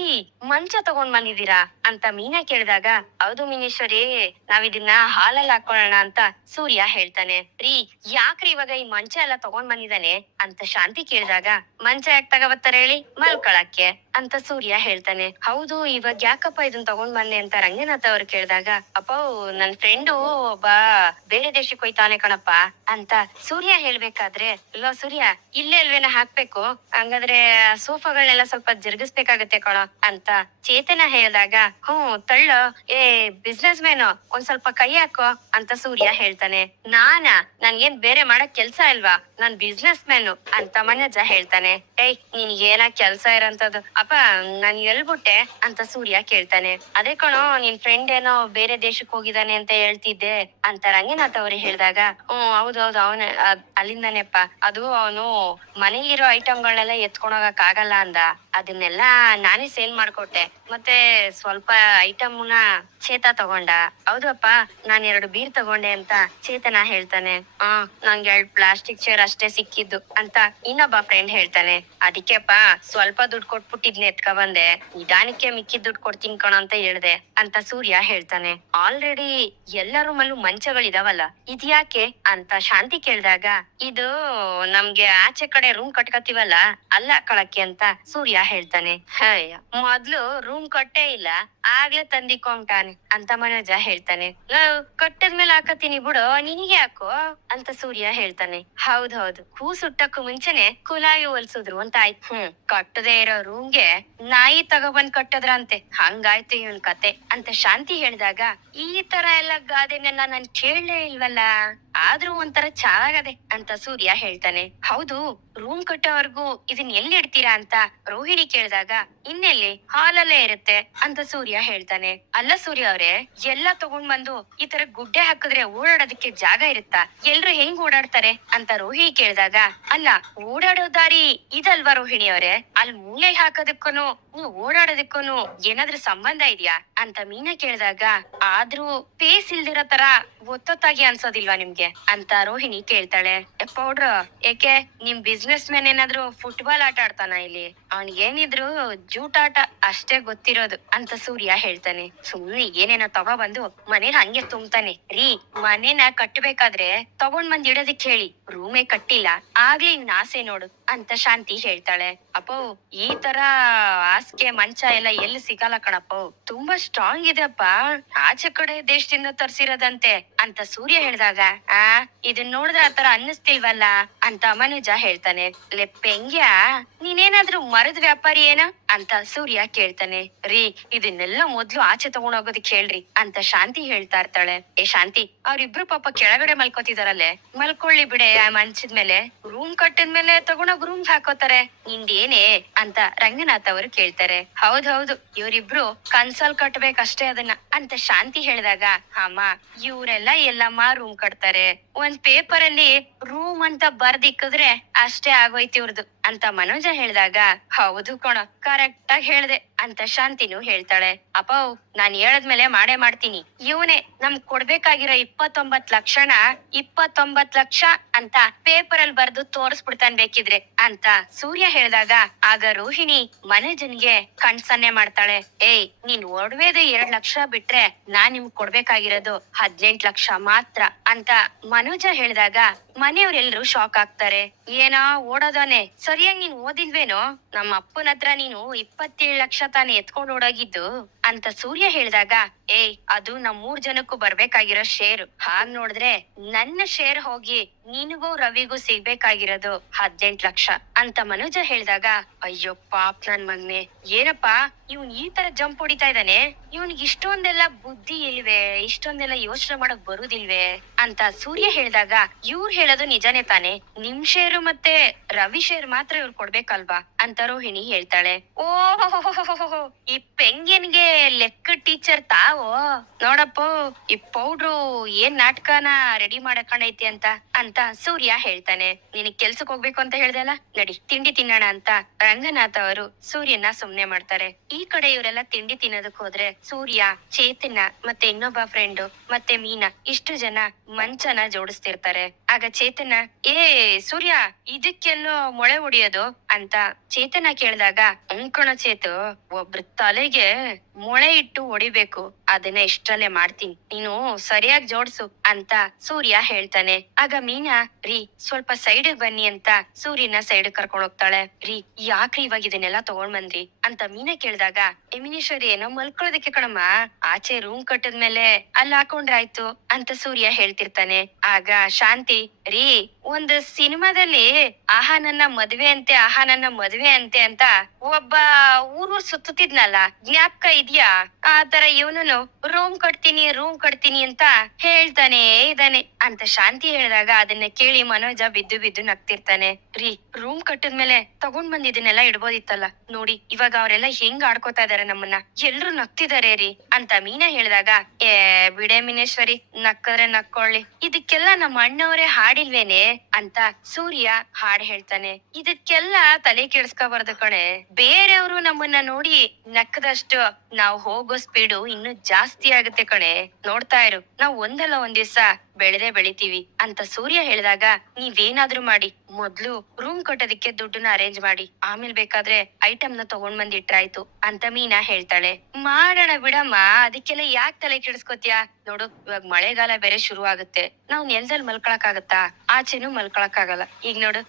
ಮಂಚ ತಗೊಂಡ್ ಬಂದಿದ್ದೀರಾ ಅಂತ ಮೀನಾ ಕೇಳಿದಾಗ, ಹೌದು ಮೀನೇಶ್ವರಿ ನಾವ್ ಇದನ್ನ ಹಾಲಲ್ಲಿ ಹಾಕೊಳ್ಳೋಣ ಅಂತ ಸೂರ್ಯ ಹೇಳ್ತಾನೆ. ರೀ ಯಾಕ್ರಿ ಇವಾಗ ಈ ಮಂಚ ಎಲ್ಲ ತಗೊಂಡ್ ಬಂದಿದ್ದಾನೆ ಅಂತ ಶಾಂತಿ ಕೇಳಿದಾಗ, ಮಂಚ ಯಾಕೆ ತಗೋಬರ್ತಾರೆ ಹೇಳಿ, ಮಲ್ಕೊಳಕ್ಕೆ ಅಂತ ಸೂರ್ಯ ಹೇಳ್ತಾನೆ. ಹೌದು ಇವಾಗ ಯಾಕಪ್ಪ ಇದನ್ನ ತಗೊಂಡ್ ಬಂದೆ ಅಂತ ರಂಗನಾಥ್ ಅವ್ರು ಕೇಳಿದಾಗ, ಅಪ್ಪ ನನ್ ಫ್ರೆಂಡು ಒಬ್ಬ ಬೇರೆ ದೇಶಕ್ಕೆ ಹೋಯ್ತಾನೆ ಕಣಪ್ಪ ಅಂತ ಸೂರ್ಯ ಹೇಳ್ಬೇಕಾದ್ರೆ, ಇಲ್ವಾ ಸೂರ್ಯ ಇಲ್ಲೇ ಅಲ್ವೇನ ಹಾಕ್ಬೇಕು, ಹಂಗಾದ್ರೆ ಸೋಫಾಗಳನ್ನೆಲ್ಲ ಸ್ವಲ್ಪ ಜರುಗಿಸ್ಬೇಕಾಗತ್ತೆ ಕಣೋ ಅಂತ ಚೇತನ ಹೇಳಿದಾಗ, ತಳ್ಳು ಏ ಬಿಸ್ನೆಸ್ ಮ್ಯಾನು ಒಂದ್ ಸ್ವಲ್ಪ ಕೈ ಹಾಕೋ ಅಂತ ಸೂರ್ಯ ಹೇಳ್ತಾನೆ. ನನ್ಗೇನ್ ಬೇರೆ ಮಾಡಕ್ ಕೆಲ್ಸ ಇಲ್ವಾ, ನಾನ್ ಬಿಸ್ನೆಸ್ ಮ್ಯಾನು ಅಂತ ಮನೋಜ ಹೇಳ್ತಾನೆ. ನಿನ್ ಏನ ಕೆಲ್ಸ ಇರೋಂತದ್ದು ಅಪ್ಪ, ನಾನ್ ಎಲ್ಬಿಟ್ಟೆ ಅಂತ ಸೂರ್ಯ ಕೇಳ್ತಾನೆ. ಅದೇ ಕಣೋ ನಿನ್ ಫ್ರೆಂಡ್ ಏನೋ ಬೇರೆ ದೇಶಕ್ ಹೋಗಿದಾನೆ ಅಂತ ಹೇಳ್ತಿದ್ದೆ ಅಂತ ರಂಗನಾಥ್ ಅವ್ರಿಗೆ ಹೇಳಿದಾಗ, ಹೌದೌದು ಅವನ ಅಲ್ಲಿಂದಾನೆಪ್ಪ, ಅದು ಅವನು ಮನೇಲಿರೋ ಐಟಮ್ಗಳನ್ನೆಲ್ಲ ಎತ್ಕೊಂಡೋಗಕ್ ಆಗಲ್ಲ ಅಂದ, ಅದನ್ನೆಲ್ಲ ನಾನೇ ಸೇಲ್ ಮಾಡ್ಕೊಟ್ಟೆ, ಮತ್ತೆ ಸ್ವಲ್ಪ ಐಟಮ್ನ ಚೇತ ತಗೊಂಡ. ಹೌದು ಅಪ್ಪ ನಾನ್ 2 ಬೀರ್ ತಗೊಂಡೆ ಅಂತ ಚೇತನ ಹೇಳ್ತಾನೆ. ನಂಗೆ 2 ಪ್ಲಾಸ್ಟಿಕ್ ಚೇರ್ ಅಷ್ಟೇ ಸಿಕ್ಕಿದ್ದು ಅಂತ ಇನ್ನೊಬ್ಬ ಫ್ರೆಂಡ್ ಹೇಳ್ತಾನೆ. ಅದಕ್ಕೆಪ್ಪ ಸ್ವಲ್ಪ ದುಡ್ಡು ಕೊಟ್ಬಿಟ್ಟಿದ್ನ ಎತ್ಕ ಬಂದೆ, ನಿಧಾನಕ್ಕೆ ಮಿಕ್ಕಿದ್ ದುಡ್ಡು ಕೊಡ್ತೀನಿ ಕಣ ಅಂತ ಹೇಳ್ದೆ ಅಂತ ಸೂರ್ಯ ಹೇಳ್ತಾನೆ. ಆಲ್ರೆಡಿ ಎಲ್ಲರೂ ಮಲ್ಲೂ ಮಂಚಗಳಿದಾವಲ್ಲ, ಇದ್ಯಾಕೆ ಅಂತ ಶಾಂತಿ ಕೇಳಿದಾಗ, ಇದು ನಮ್ಗೆ ಆಚೆ ಕಡೆ ರೂಮ್ ಕಟ್ಕತೀವಲ್ಲ ಅಲ್ಲ ಕಳಕ್ಕೆ ಅಂತ ಸೂರ್ಯ ಹೇಳ್ತಾನೆ. ಮೊದ್ಲು ರೂಮ್ ಕಟ್ಟೇ ಇಲ್ಲ, ಆಗ್ಲೇ ತಂದಿಕೊಂಡ್ತಾನೆ ಅಂತ ಮನೋಜ ಹೇಳ್ತಾನೆ. ಕಟ್ಟದ್ಮೇಲೆ ಹಾಕತೀನಿ ಬಿಡು, ನಿನಗೆ ಹಾಕೋ ಅಂತ ಸೂರ್ಯ ಹೇಳ್ತಾನೆ. ಹೌದೌದು ಕೂಸುಟ್ಟಕ್ಕೂ ಮುಂಚೆನೆ ಕುಲಾಯಿ ಹೊಲ್ಸುದ್ರು ಅಂತ ಆಯ್ತು. ಕಟ್ಟದೇ ಇರೋ ರೂಮ್ಗೆ ನಾಯಿ ತಗೊಬಂದ್ ಕಟ್ಟದ್ರಂತೆ, ಹಂಗಾಯ್ತು ಇವನ್ ಕತೆ ಅಂತ ಶಾಂತಿ ಹೇಳಿದಾಗ, ಈ ತರ ಎಲ್ಲ ಗಾದೆನೆಲ್ಲ ನಾನ್ ಕೇಳಲೇ ಇಲ್ವಲ್ಲ ಆದ್ರೂ ಒಂಥರ ಚೆನ್ನಾಗದೆ ಅಂತ ಸೂರ್ಯ ಹೇಳ್ತಾನೆ. ಹೌದು, ರೂಮ್ ಕಟ್ಟೋವರ್ಗು ಇದನ್ ಎಲ್ಲಿ ಇಡ್ತೀರಾ ಅಂತ ರೋಹಿಣಿ ಕೇಳಿದಾಗ, ಇನ್ನೆಲ್ಲಿ ಹಾಲಲ್ಲೇ ಇರುತ್ತೆ ಅಂತ ಸೂರ್ಯ ಹೇಳ್ತಾನೆ. ಅಲ್ಲ ಸೂರ್ಯ ಅವ್ರೆ, ಎಲ್ಲ ತಗೊಂಡ್ ಬಂದು ಈ ತರ ಗುಡ್ಡೆ ಹಾಕಿದ್ರೆ ಓಡಾಡೋದಕ್ಕೆ ಜಾಗ ಇರುತ್ತಾ? ಎಲ್ರು ಹೆಂಗ್ ಓಡಾಡ್ತಾರೆ ಅಂತ ರೋಹಿಣಿ ಕೇಳಿದಾಗ, ಅಲ್ಲ ಓಡಾಡೋ ದಾರಿ ಇದಲ್ವಾ ರೋಹಿಣಿ ಅವ್ರೆ, ಅಲ್ಲಿ ಮೂಲೆಯಲ್ಲಿ ಹಾಕೋದಕ್ಕೂನು ನೀವು ಓಡಾಡೋದಕ್ಕೂನು ಏನಾದ್ರೂ ಸಂಬಂಧ ಇದೆಯಾ ಅಂತ ಮೀನಾ ಕೇಳಿದಾಗ, ಆದ್ರೂ ಪೇಸ್ ಇಲ್ದಿರೋ ತರ ಒತ್ತೊತ್ತಾಗಿ ಅನ್ಸೋದಿಲ್ವಾ ನಿಮ್ಗೆ ಅಂತ ರೋಹಿಣಿ ಕೇಳ್ತಾಳೆ. ಪೌಡ್ರು, ಏಕೆ ನಿಮ್ ಬಿಸ್ನೆಸ್ ಮ್ಯಾನ್ ಏನಾದ್ರು ಫುಟ್ಬಾಲ್ ಆಟ ಆಡ್ತಾನ ಇಲ್ಲಿ? ಅವ್ನಿಗೇನಿದ್ರು ಜೂಟಾಟ ಅಷ್ಟೇ ಗೊತ್ತಿರೋದು ಅಂತ ಸೂರ್ಯ ಹೇಳ್ತಾನೆ. ಸುಮ್ನೆ ಏನೇನೋ ತಗೊಬಂದು ಮನೇಲಿ ಹಂಗೆ ತುಂಬ್ತಾನೆ. ರೀ, ಮನೇನ ಕಟ್ಟಬೇಕಾದ್ರೆ ತಗೊಂಡ್ ಬಂದ್ ಇಡೋದಿಕ್ ಹೇಳಿ, ರೂಮೇ ಕಟ್ಟಿಲ್ಲ ಆಗ್ಲೇ ಇವ್ನ ಆಸೆ ನೋಡು ಅಂತ ಶಾಂತಿ ಹೇಳ್ತಾಳೆ. ಅಪ್ಪೋ, ಈ ತರ ಹಾಸಿಗೆ ಮಂಚ ಎಲ್ಲ ಎಲ್ಲಿ ಸಿಗಲ್ಲ ಕಣಪ್ಪೋ, ತುಂಬಾ ಸ್ಟ್ರಾಂಗ್ ಇದೆಪ್ಪ, ಆಚೆ ಕಡೆ ದೇಶದಿಂದ ತರ್ಸಿರೋದಂತೆ ಅಂತ ಸೂರ್ಯ ಹೇಳಿದಾಗ, ಇದನ್ ನೋಡಿದ್ರೆ ಆತರ ಅನ್ನಿಸ್ತಿಲ್ವಲ್ಲ ಅಂತ ಮನುಜ ಹೇಳ್ತಾನೆ. ಪೆಂಗ್ಯ, ನೀನೇನಾದ್ರೂ ಮರದ ವ್ಯಾಪಾರಿ ಏನ ಅಂತ ಸೂರ್ಯ ಕೇಳ್ತಾನೆ. ರೀ, ಇದನ್ನೆಲ್ಲ ಮೊದ್ಲು ಆಚೆ ತಗೊಂಡೋಗೋದಿಕ್ ಹೇಳ್ರಿ ಅಂತ ಶಾಂತಿ ಹೇಳ್ತಾ ಇರ್ತಾಳೆ. ಶಾಂತಿ, ಅವ್ರಿಬ್ರು ಪಾಪ ಕೆಳಗಡೆ ಮಲ್ಕೋತಿದಾರಲ್ಲೇ, ಮಲ್ಕೊಳ್ಳಿ ಬಿಡೆ, ಮಂಚದ ಮೇಲೆ ರೂಮ್ ಕಟ್ಟಿದ್ಮೇಲೆ ತಗೊಂಡೋಗ್ ರೂಮ್ ಹಾಕೋತಾರೆ, ನಿಂದೇನೆ ಅಂತ ರಂಗನಾಥ್ ಅವರು ಕೇಳ್ತಾರೆ. ಹೌದೌದು, ಇವ್ರಿಬ್ರು ಕನ್ಸಲ್ ಕಟ್ಬೇಕಷ್ಟೇ ಅದನ್ನ ಅಂತ ಶಾಂತಿ ಹೇಳಿದಾಗ, ಅಮ್ಮ ಇವ್ರೆಲ್ಲ ಎಲ್ಲಮ್ಮ ರೂಮ್ ಕಟ್ತಾರೆ, ಒಂದ್ ಪೇಪರ್ ಅಲ್ಲಿ ರೂಮ್ ಅಂತ ಬರ್ದಿಕ್ಕಿದ್ರೆ ಅಷ್ಟೇ ಆಗೋಯ್ತು ಇವ್ರದ್ದು ಅಂತ ಮನೋಜ ಹೇಳಿದಾಗ, ಹೌದು ಕಣ, ಕರೆಕ್ಟ್ ಆಗಿ ಹೇಳ್ದೆ ಅಂತ ಶಾಂತಿನೂ ಹೇಳ್ತಾಳೆ. ಅಪ್ಪ, ನಾನ್ ಹೇಳದ್ಮೇಲೆ ಮಾಡೇ ಮಾಡ್ತೀನಿ, ಇವನೇ ನಮ್ಗ್ ಕೊಡ್ಬೇಕಾಗಿರೋ 29 ಲಕ್ಷನ 29 ಲಕ್ಷ ಅಂತ ಪೇಪರ್ ಅಲ್ಲಿ ಬರ್ದು ತೋರಿಸ್ಬಿಡ್ತಾನ್ ಬೇಕಿದ್ರೆ ಅಂತ ಸೂರ್ಯ ಹೇಳಿದಾಗ, ಆಗ ರೋಹಿಣಿ ಮನೋಜನ್ಗೆ ಕಣ್ಸನ್ನೆ ಮಾಡ್ತಾಳೆ. ನೀನ್ ಒಡವೆದು 2 ಲಕ್ಷ ಬಿಟ್ರೆ ನಾನ್ ನಿಮ್ಗ್ ಕೊಡ್ಬೇಕಾಗಿರೋದು 18 ಲಕ್ಷ ಮಾತ್ರ ಅಂತ ಮನೋಜ ಹೇಳಿದಾಗ ಮನೆಯವ್ರೆಲ್ರು ಶಾಕ್ ಆಗ್ತಾರೆ. ಏನಾ ಓಡೋದಾನೆ, ಸರಿಯಾಗಿ ನೀನ್ ಓದಿಲ್ವೇನೋ, ನಮ್ಮ ಅಪ್ಪನ ಹತ್ರ ನೀನು 27 ಲಕ್ಷ ತಾನೇ ಎತ್ಕೊಂಡ್ ಓಡೋಗಿದ್ದು ಅಂತ ಸೂರ್ಯ ಹೇಳಿದಾಗ, ಅದು ನಮ್ 3 ಜನಕ್ಕೂ ಬರ್ಬೇಕಾಗಿರೋ ಶೇರ್, ಹಾಗ್ ನೋಡಿದ್ರೆ ನನ್ನ ಶೇರ್ ಹೋಗಿ ನಿನಗೂ ರವಿಗೂ ಸಿಗ್ಬೇಕಾಗಿರೋದು 18 ಲಕ್ಷ ಅಂತ ಮನೋಜ ಹೇಳಿದಾಗ, ಅಯ್ಯೋ ಪಾಪ್ ನನ್ ಮಗ್ನೆ, ಏನಪ್ಪಾ ಇವ್ನ್ ಈ ತರ ಜಂಪ್ ಹೊಡಿತಾ ಇದ್ದಾನೆ, ಇವ್ನಿಗೆ ಇಷ್ಟೊಂದೆಲ್ಲ ಬುದ್ಧಿ ಇಲ್ವೇ, ಇಷ್ಟೊಂದೆಲ್ಲ ಯೋಚನೆ ಮಾಡಕ್ ಬರುದಿಲ್ವೇ ಅಂತ ಸೂರ್ಯ ಹೇಳಿದಾಗ, ಇವ್ರು ಹೇಳೋದು ನಿಜಾನೇ ತಾನೆ, ನಿಮ್ ಶೇರು ಮತ್ತೆ ರವಿ ಶೇರ್ ಮಾತ್ರ ಇವ್ರು ಕೊಡ್ಬೇಕಲ್ವಾ ಅಂತ ರೋಹಿಣಿ ಹೇಳ್ತಾಳೆ. ಓಹೋ, ಈ ಪೆಂಗ್ಯನ್ಗೆ ಲೆಕ್ಕ ಟೀಚರ್ ತಾವು ನೋಡಪ್ಪ, ಈ ಪೌಡ್ರು ಏನ್ ನಾಟಕನ ರೆಡಿ ಮಾಡಕಣೈತಿ ಅಂತ ಸೂರ್ಯ ಹೇಳ್ತಾನೆ. ನಿನಗ್ ಕೆಲ್ಸಕ್ ಹೋಗ್ಬೇಕು ಅಂತ ಹೇಳ್ದಲ್ಲ, ನಡಿ ತಿಂಡಿ ತಿನ್ನೋಣ ಅಂತ ರಂಗನಾಥ್ ಅವರು ಸೂರ್ಯನ ಸುಮ್ನೆ ಮಾಡ್ತಾರೆ. ಈ ಕಡೆ ಇವರೆಲ್ಲ ತಿಂಡಿ ತಿನ್ನೋದಕ್ ಹೋದ್ರೆ ಸೂರ್ಯ, ಚೇತನ ಮತ್ತೆ ಇನ್ನೊಬ್ಬ ಫ್ರೆಂಡ್ ಮತ್ತೆ ಮೀನಾ ಇಷ್ಟು ಜನ ಮಂಚನ ಜೋಡಿಸ್ತಿರ್ತಾರೆ. ಆಗ ಚೇತನ, ಸೂರ್ಯ, ಇದಕ್ಕೆಲ್ಲೋ ಮೊಳೆ ಹೊಡಿಯೋದು ಅಂತ ಚೇತನ ಕೇಳಿದಾಗ, ಅಂಕಣ ಚೇತು, ಒಬ್ರ ತಲೆಗೆ ಮೊಳೆ ಇಟ್ಟು ಹೊಡಿಬೇಕು, ಅದನ್ನ ಇಷ್ಟಲ್ಲೇ ಮಾಡ್ತೀನಿ, ನೀನು ಸರಿಯಾಗಿ ಜೋಡ್ಸು ಅಂತ ಸೂರ್ಯ ಹೇಳ್ತಾನೆ. ಆಗ ಮೀನಾ, ರೀ ಸ್ವಲ್ಪ ಸೈಡ್ ಬನ್ನಿ ಅಂತ ಸೂರ್ಯನ ಸೈಡ್ ಕರ್ಕೊಂಡ್ ಹೋಗ್ತಾಳೆ. ರೀ, ಯಾಕ್ರಿ ಇವಾಗ ಇದನ್ನೆಲ್ಲ ತಗೊಂಡ್ ಬಂದ್ರಿ ಅಂತ ಮೀನಾ ಕೇಳಿದಾಗ, ಎಮಿನೇಶ್ವರಿ ಏನೋ ಮಲ್ಕೊಳ್ಳೋದಕ್ಕೆ ಕಣಮ್ಮ, ಆಚೆ ರೂಮ್ ಕಟ್ಟದ್ಮೇಲೆ ಅಲ್ಲಿ ಹಾಕೊಂಡ್ರೆ ಆಯ್ತು ಅಂತ ಸೂರ್ಯ ಹೇಳ್ತಿರ್ತಾನೆ. ಆಗ ಶಾಂತಿ, ರೀ, ಒಂದು ಸಿನಿಮಾದಲ್ಲಿ ಆಹಾ ನನ್ನ ಮದ್ವೆ ಅಂತೆ ಅಂತ ಒಬ್ಬ ಊರ್ ಸುತ್ತಿದ್ನಲ್ಲ, ಜ್ಞಾಪಕ ಇದ್ಯಾ? ಆ ತರ ಇವನು ರೂಮ್ ಕಟ್ತೀನಿ ಅಂತ ಹೇಳ್ತಾನೆ ಇದಾನೆ ಅಂತ ಶಾಂತಿ ಹೇಳಿದಾಗ, ಅದನ್ನ ಕೇಳಿ ಮನೋಜ ಬಿದ್ದು ನಗ್ತಿರ್ತಾನೆ. ರೀ, ರೂಮ್ ಕಟ್ಟದ್ಮೇಲೆ ತಗೊಂಡ್ ಬಂದ್ ಇದನ್ನೆಲ್ಲ ಇಡ್ಬೋದಿತ್ತಲ್ಲ, ನೋಡಿ ಇವಾಗ ಅವರೆಲ್ಲ ಹೆಂಗ್ ಆಡ್ಕೋತಾ ಇದಾರೆ ನಮ್ಮನ್ನ, ಎಲ್ರು ನಗ್ತಿದಾರೆ ರೀ ಅಂತ ಮೀನಾ ಹೇಳಿದಾಗ, ಬಿಡೆ ಮೀನೇಶ್ವರಿ, ನಕ್ಕದ್ರೆ ನಕ್ಕೊಳ್ಳಿ, ಇದಕ್ಕೆಲ್ಲ ನಮ್ಮ ಅಣ್ಣವರೇ ಹಾಡಿಲ್ವೇನೆ ಅಂತ ಸೂರ್ಯ ಹಾಡ್ ಹೇಳ್ತಾನೆ. ಇದಕ್ಕೆಲ್ಲ ತಲೆ ಕೆಡ್ಸ್ಕೋಬಾರ್ದು ಕಣೆ, ಬೇರೆಯವರು ನಮ್ಮನ್ನ ನೋಡಿ ನಕ್ಕದಷ್ಟು ನಾವ್ ಹೋಗೋ ಸ್ಪೀಡು ಇನ್ನು ಜಾಸ್ತಿ ಆಗುತ್ತೆ ಕಣೆ, ನೋಡ್ತಾ ಇರು, ನಾವ್ ಒಂದಲ್ಲ ಒಂದ್ ದಿವ್ಸ ಬೆಳಿತೀವಿ ಅಂತ ಸೂರ್ಯ ಹೇಳಿದಾಗ, ನೀವೇನಾದ್ರೂ ಮಾಡಿ ಮೊದ್ಲು ರೂಮ್ ಕಟ್ಟೋದಿಕ್ಕೆ ದುಡ್ಡನ್ನ ಅರೇಂಜ್ ಮಾಡಿ, ಆಮೇಲೆ ಬೇಕಾದ್ರೆ ಐಟಮ್ ನ ತಗೊಂಡ್ ಬಂದಿಟ್ರಾಯ್ತು ಅಂತ ಮೀನಾ ಹೇಳ್ತಾಳೆ. ಮಾಡೋಣ ಬಿಡಮ್ಮ, ಅದಕ್ಕೆಲ್ಲ ಯಾಕೆ ತಲೆ ಕೆಡಿಸ್ಕೋತಿಯಾ, ನೋಡು ಇವಾಗ ಮಳೆಗಾಲ ಬೇರೆ ಶುರು ಆಗುತ್ತೆ, ನಾವ್ ನೆಲದಲ್ಲಿ ಮಲ್ಕೊಳಕ್ ಆಗತ್ತಾ, ಆಚೆನೂ ಮಲ್ಕೊಳಕ್ ಆಗಲ್ಲ. ಈಗ ನೋಡು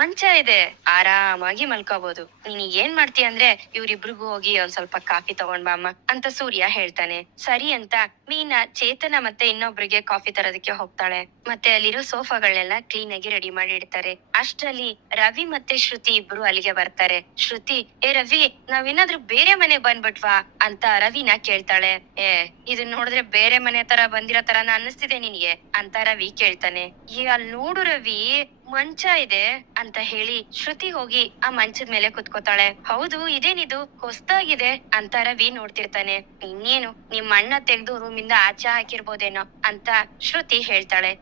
ಮಂಚ ಇದೆ, ಆರಾಮಾಗಿ ಮಲ್ಕೋಬಹುದು, ನೀನ್ ಏನ್ ಮಾಡ್ತೀಯ ಅಂದ್ರೆ ಇವ್ರಿಬ್ರಿಗೂ ಹೋಗಿ ಒಂದ್ ಸ್ವಲ್ಪ ಕಾಫಿ ತಗೊಂಡ್ ಬಾ ಅಮ್ಮ ಅಂತ ಸೂರ್ಯ ಹೇಳ್ತಾನೆ. ಸರಿ ಅಂತ ಮೀನಾ ಚೇತನ ಮತ್ತೆ ಇನ್ನೊಬ್ರಿಗೆ ಕಾಫಿ ತರೋದಕ್ಕೆ ಹೋಗ್ತಾಳೆ. ಮತ್ತೆ ಅಲ್ಲಿರೋ ಸೋಫಾಗಳನ್ನೆಲ್ಲ ಕ್ಲೀನ್ ಆಗಿ ರೆಡಿ ಮಾಡಿ ಇಡ್ತಾರೆ. ಅಷ್ಟ್ರಲ್ಲಿ ರವಿ ಮತ್ತೆ ಶ್ರುತಿ ಇಬ್ರು ಅಲ್ಲಿಗೆ ಬರ್ತಾರೆ. ಶ್ರುತಿ, ಏ ರವಿ, ನಾವೇನಾದ್ರೂ ಬೇರೆ ಮನೆ ಬಂದ್ಬಿಟ್ವಾ ಅಂತ ರವಿನ ಕೇಳ್ತಾಳೆ. ಇದನ್ ನೋಡಿದ್ರೆ ಬೇರೆ ಮನೆ ತರ ಬಂದಿರೋ ತರಾನ ಅನ್ನಿಸ್ತಿದೆ ನಿನ್ಗೆ ಅಂತ ರವಿ ಕೇಳ್ತಾನೆ. ಅಲ್ಲಿ ನೋಡು ರವಿ, ಮಂಚ ಇದೆ ಅಂತ ಹೇಳಿ ಶ್ರುತಿ ಹೋಗಿ ಆ ಮಂಚದ ಮೇಲೆ ಕುತ್ಕೋತಾಳೆ. ಹೌದು, ಇದೇನಿದು ಹೊಸ್ದಾಗಿದೆ ಅಂತ ರವಿ ನೋಡ್ತಿರ್ತಾನೆ. ಇನ್ನೇನು ನಿಮ್ ಅಣ್ಣ ತೆಗ್ದು ರೂಮಿಂದ ಆಚೆ ಹಾಕಿರ್ಬೋದೇನೋ ಅಂತ ಶ್ರುತಿ ಹೇಳ್ತಾಳೆ.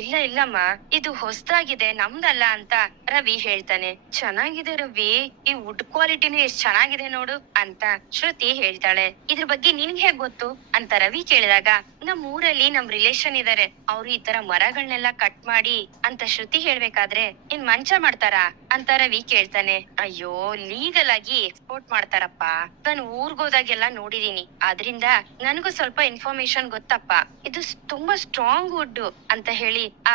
ಇಲ್ಲ ಇಲ್ಲಮ್ಮ, ಇದು ಹೊಸ್ದಾಗಿದೆ, ನಮ್ದಲ್ಲ ಅಂತ ರವಿ ಹೇಳ್ತಾನೆ. ಚೆನ್ನಾಗಿದೆ ರವಿ, ಈ ವುಡ್ ಕ್ವಾಲಿಟಿನೂ ಎಷ್ಟ್ ಚೆನ್ನಾಗಿದೆ ನೋಡು ಅಂತ ಶ್ರುತಿ ಹೇಳ್ತಾಳೆ. ಇದ್ರ ಬಗ್ಗೆ ನಿನ್ಗೆ ಹೇಗ್ ಗೊತ್ತು ಅಂತ ರವಿ ಕೇಳಿದಾಗ, ನಮ್ ಊರಲ್ಲಿ ನಮ್ ರಿಲೇಶನ್ ಇದಾರೆ, ಅವ್ರು ಈ ತರ ಮರಗಳನ್ನೆಲ್ಲ ಕಟ್ ಮಾಡಿ ಅಂತ ಶ್ರುತಿ ಹೇಳ್ಬೇಕಾದ್ರೆ ಇನ್ ಮಂಚ ಮಾಡ್ತಾರಾ ಅಂತ ರವಿ ಕೇಳ್ತಾನೆ. ಅಯ್ಯೋ, ಲೀಗಲ್ ಆಗಿ ಎಕ್ಸ್ಪೋರ್ಟ್ ಮಾಡ್ತಾರಪ್ಪ, ನಾನು ಊರ್ಗೋದಾಗೆಲ್ಲ ನೋಡಿದೀನಿ, ಅದ್ರಿಂದ ನನಗೂ ಸ್ವಲ್ಪ ಇನ್ಫಾರ್ಮೇಶನ್ ಗೊತ್ತಪ್ಪ. ಇದು ತುಂಬಾ ಸ್ಟ್ರಾಂಗ್ ವುಡ್ ಅಂತ ಹೇಳಿ ಆ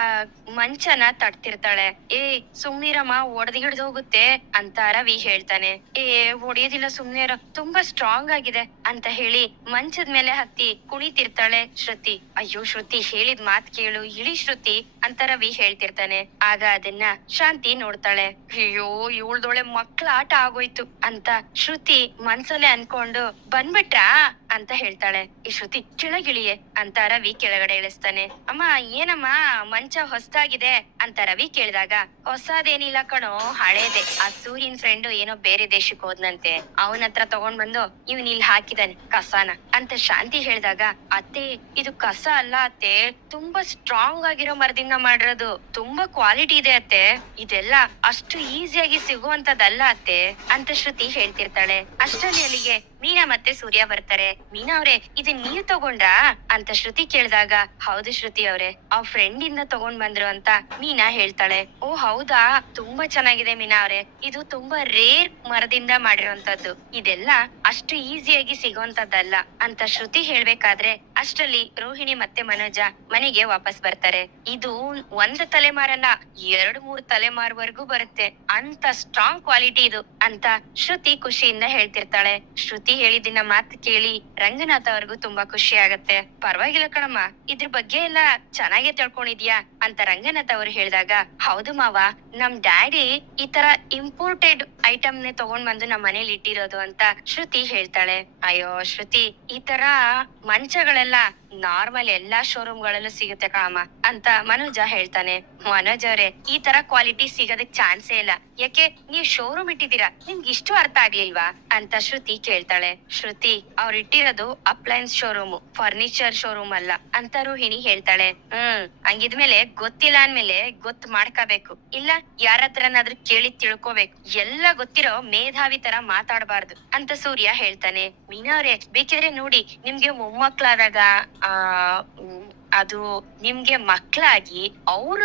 ಮಂಚನ ತಡ್ತಿರ್ತಾಳೆ. ಸುಮ್ನಿರಮ್ಮ, ಒಡೆದು ಹೋಗುತ್ತೆ ಅಂತ ರವಿ ಹೇಳ್ತಾನೆ. ಒಡೆಯೋದಿಲ್ಲ, ಸುಮ್ನಿರ, ತುಂಬಾ ಸ್ಟ್ರಾಂಗ್ ಆಗಿದೆ ಅಂತ ಹೇಳಿ ಮಂಚದ ಮೇಲೆ ಹತ್ತಿ ಕುಣಿತಿರ್ತಾಳೆ ಶ್ರುತಿ. ಅಯ್ಯೋ ಶ್ರುತಿ, ಹೇಳಿದ್ ಮಾತ್ ಕೇಳು, ಇಳಿ ಶ್ರುತಿ ಅಂತ ರವಿ ಹೇಳ್ತಿರ್ತಾನೆ. ಆಗ ಅದನ್ನ ಶಾಂತಿ ನೋಡ್ತಾಳೆ. ಅಯ್ಯೋ, ಇವಳ್ದೊಳೆ ಮಕ್ಳ ಆಟ ಆಗೋಯ್ತು ಅಂತ ಶ್ರುತಿ ಮನ್ಸಲ್ಲೇ ಅನ್ಕೊಂಡು ಬಂದ್ಬಿಟ್ರಾ ಅಂತ ಹೇಳ್ತಾಳೆ. ಈ ಶ್ರುತಿ, ಕೆಳಗಿಳಿಯೇ ಅಂತ ರವಿ ಕೆಳಗಡೆ ಇಳಿಸ್ತಾನೆ. ಅಮ್ಮ, ಏನಮ್ಮ ಮಂಚ ಹೊಸ್ದಾಗಿದೆ ಅಂತ ರವಿ ಕೇಳಿದಾಗ, ಹೊಸದೇನಿಲ್ಲ ಕಣೋ, ಹಳೇದೆ. ಆ ಸೂರ್ಯನ್ ಫ್ರೆಂಡ್ ಏನೋ ಬೇರೆ ದೇಶಕ್ಕೆ ಹೋದ್ನಂತೆ, ಅವನ ಹತ್ರ ತಗೊಂಡ್ ಬಂದು ಇವ್ನ ಇಲ್ಲಿ ಹಾಕಿದಾನೆ ಕಸಾನ ಅಂತ ಶಾಂತಿ ಹೇಳಿದಾಗ, ಅತ್ತೆ ಇದು ಕಸ ಅಲ್ಲ ಅತ್ತೆ, ತುಂಬಾ ಸ್ಟ್ರಾಂಗ್ ಆಗಿರೋ ಮರದಿಂದ ಮಾಡಿರೋದು, ತುಂಬಾ ಕ್ವಾಲಿಟಿ ಇದೆ ಅತ್ತೆ, ಇದೆಲ್ಲ ಅಷ್ಟು ಈಸಿಯಾಗಿ ಸಿಗುವಂತದಲ್ಲ ಅತ್ತೆ ಅಂತ ಶ್ರುತಿ ಹೇಳ್ತಿರ್ತಾಳೆ. ಅಷ್ಟರಲ್ಲಿ ಅಲ್ಲಿಗೆ ಮೀನಾ ಮತ್ತೆ ಸೂರ್ಯ ಬರ್ತಾರೆ. ಮೀನಾ ಅವ್ರೆ, ಇದು ನೀವ್ ತಗೊಂಡ್ರಾ ಅಂತ ಶ್ರುತಿ ಕೇಳಿದಾಗ, ಹೌದು ಶ್ರುತಿ ಅವ್ರೆ, ಅವ್ರ ಫ್ರೆಂಡ್ ಇಂದ ತಗೊಂಡ್ ಬಂದ್ರು ಅಂತ ಮೀನಾ ಹೇಳ್ತಾಳೆ. ಓ ಹೌದಾ, ತುಂಬಾ ಚೆನ್ನಾಗಿದೆ ಮೀನಾ ಅವ್ರೆ, ಇದು ತುಂಬಾ ರೇರ್ ಮರದಿಂದ ಮಾಡಿರುವಂತದ್ದು, ಇದೆಲ್ಲ ಅಷ್ಟು ಈಸಿಯಾಗಿ ಸಿಗುವಂತದ್ದಲ್ಲ ಅಂತ ಶ್ರುತಿ ಹೇಳ್ಬೇಕಾದ್ರೆ ಅಷ್ಟರಲ್ಲಿ ರೋಹಿಣಿ ಮತ್ತೆ ಮನೋಜ ಮನೆಗೆ ವಾಪಸ್ ಬರ್ತಾರೆ. ಇದು ಒಂದ್ ತಲೆಮಾರಲ್ಲ, 2-3 ತಲೆಮಾರ್ವರೆಗೂ ಬರುತ್ತೆ, ಅಂತ ಸ್ಟ್ರಾಂಗ್ ಕ್ವಾಲಿಟಿ ಇದು ಅಂತ ಶ್ರುತಿ ಖುಷಿಯಿಂದ ಹೇಳ್ತಿರ್ತಾಳೆ. ಶ್ರುತಿ ಹೇಳಿದಿನ ಮಾತು ಕೇಳಿ ರಂಗನಾಥ ಅವ್ರಿಗೂ ತುಂಬಾ ಖುಷಿ ಆಗತ್ತೆ. ಪರವಾಗಿಲ್ಲ ಕಣಮ್ಮ, ಇದ್ರ ಬಗ್ಗೆ ಎಲ್ಲ ಚೆನ್ನಾಗೇ ತಿಳ್ಕೊಂಡಿದ್ಯಾ ಅಂತ ರಂಗನಾಥ್ ಅವ್ರು ಹೇಳಿದಾಗ, ಹೌದು ಮಾವ, ನಮ್ ಡ್ಯಾಡಿ ಈ ತರ ಇಂಪೋರ್ಟೆಡ್ ಐಟಮ್ ನೇ ತಗೊಂಡ್ ಬಂದು ನಮ್ ಮನೇಲಿ ಇಟ್ಟಿರೋದು ಅಂತ ಶ್ರುತಿ ಹೇಳ್ತಾಳೆ. ಅಯ್ಯೋ ಶ್ರುತಿ, ಈ ತರ ಮಂಚಗಳೆಲ್ಲ ನಾರ್ಮಲ್ ಎಲ್ಲಾ ಶೋರೂಮ್ ಗಳಲ್ಲೂ ಸಿಗುತ್ತೆ ಕಣಮ್ಮ ಅಂತ ಮನೋಜ ಹೇಳ್ತಾನೆ. ಮನೋಜ್ ಅವ್ರೆ, ಈ ತರ ಕ್ವಾಲಿಟಿ ಸಿಗೋದಕ್ ಚಾನ್ಸೇ ಇಲ್ಲ, ಯಾಕೆ ನೀವ್ ಶೋರೂಮ್ ಇಟ್ಟಿದ್ದೀರಾ, ನಿಮ್ಗೆ ಇಷ್ಟು ಅರ್ಥ ಆಗ್ಲಿಲ್ವಾ ಅಂತ ಶ್ರುತಿ ಕೇಳ್ತಾಳೆ. ಶ್ರುತಿ, ಅವ್ರು ಇಟ್ಟಿರೋದು ಅಪ್ಲೈನ್ಸ್ ಶೋರೂಮ್, ಫರ್ನಿಚರ್ ಶೋರೂಮ್ ಅಲ್ಲ ಅಂತ ರೋಹಿಣಿ ಹೇಳ್ತಾಳೆ. ಹಂಗಿದ್ಮೇಲೆ ಗೊತ್ತಿಲ್ಲ ಅಂದ್ಮೇಲೆ ಗೊತ್ತು ಮಾಡ್ಕೋಬೇಕು, ಇಲ್ಲ ಯಾರತ್ರನಾದ್ರೂ ಕೇಳಿ ತಿಳ್ಕೋಬೇಕು, ಎಲ್ಲ ಗೊತ್ತಿರೋ ಮೇಧಾವಿ ತರ ಮಾತಾಡಬಾರ್ದು ಅಂತ ಸೂರ್ಯ ಹೇಳ್ತಾನೆ. ಮೀನಾ ಅವ್ರೆ, ಬೇಕಿದ್ರೆ ನೋಡಿ, ನಿಮ್ಗೆ ಮೊಮ್ಮಕ್ಳಾದಾಗ ಅದು ನಿಮ್ಗೆ ಮಕ್ಳಾಗಿ ಅವ್ರ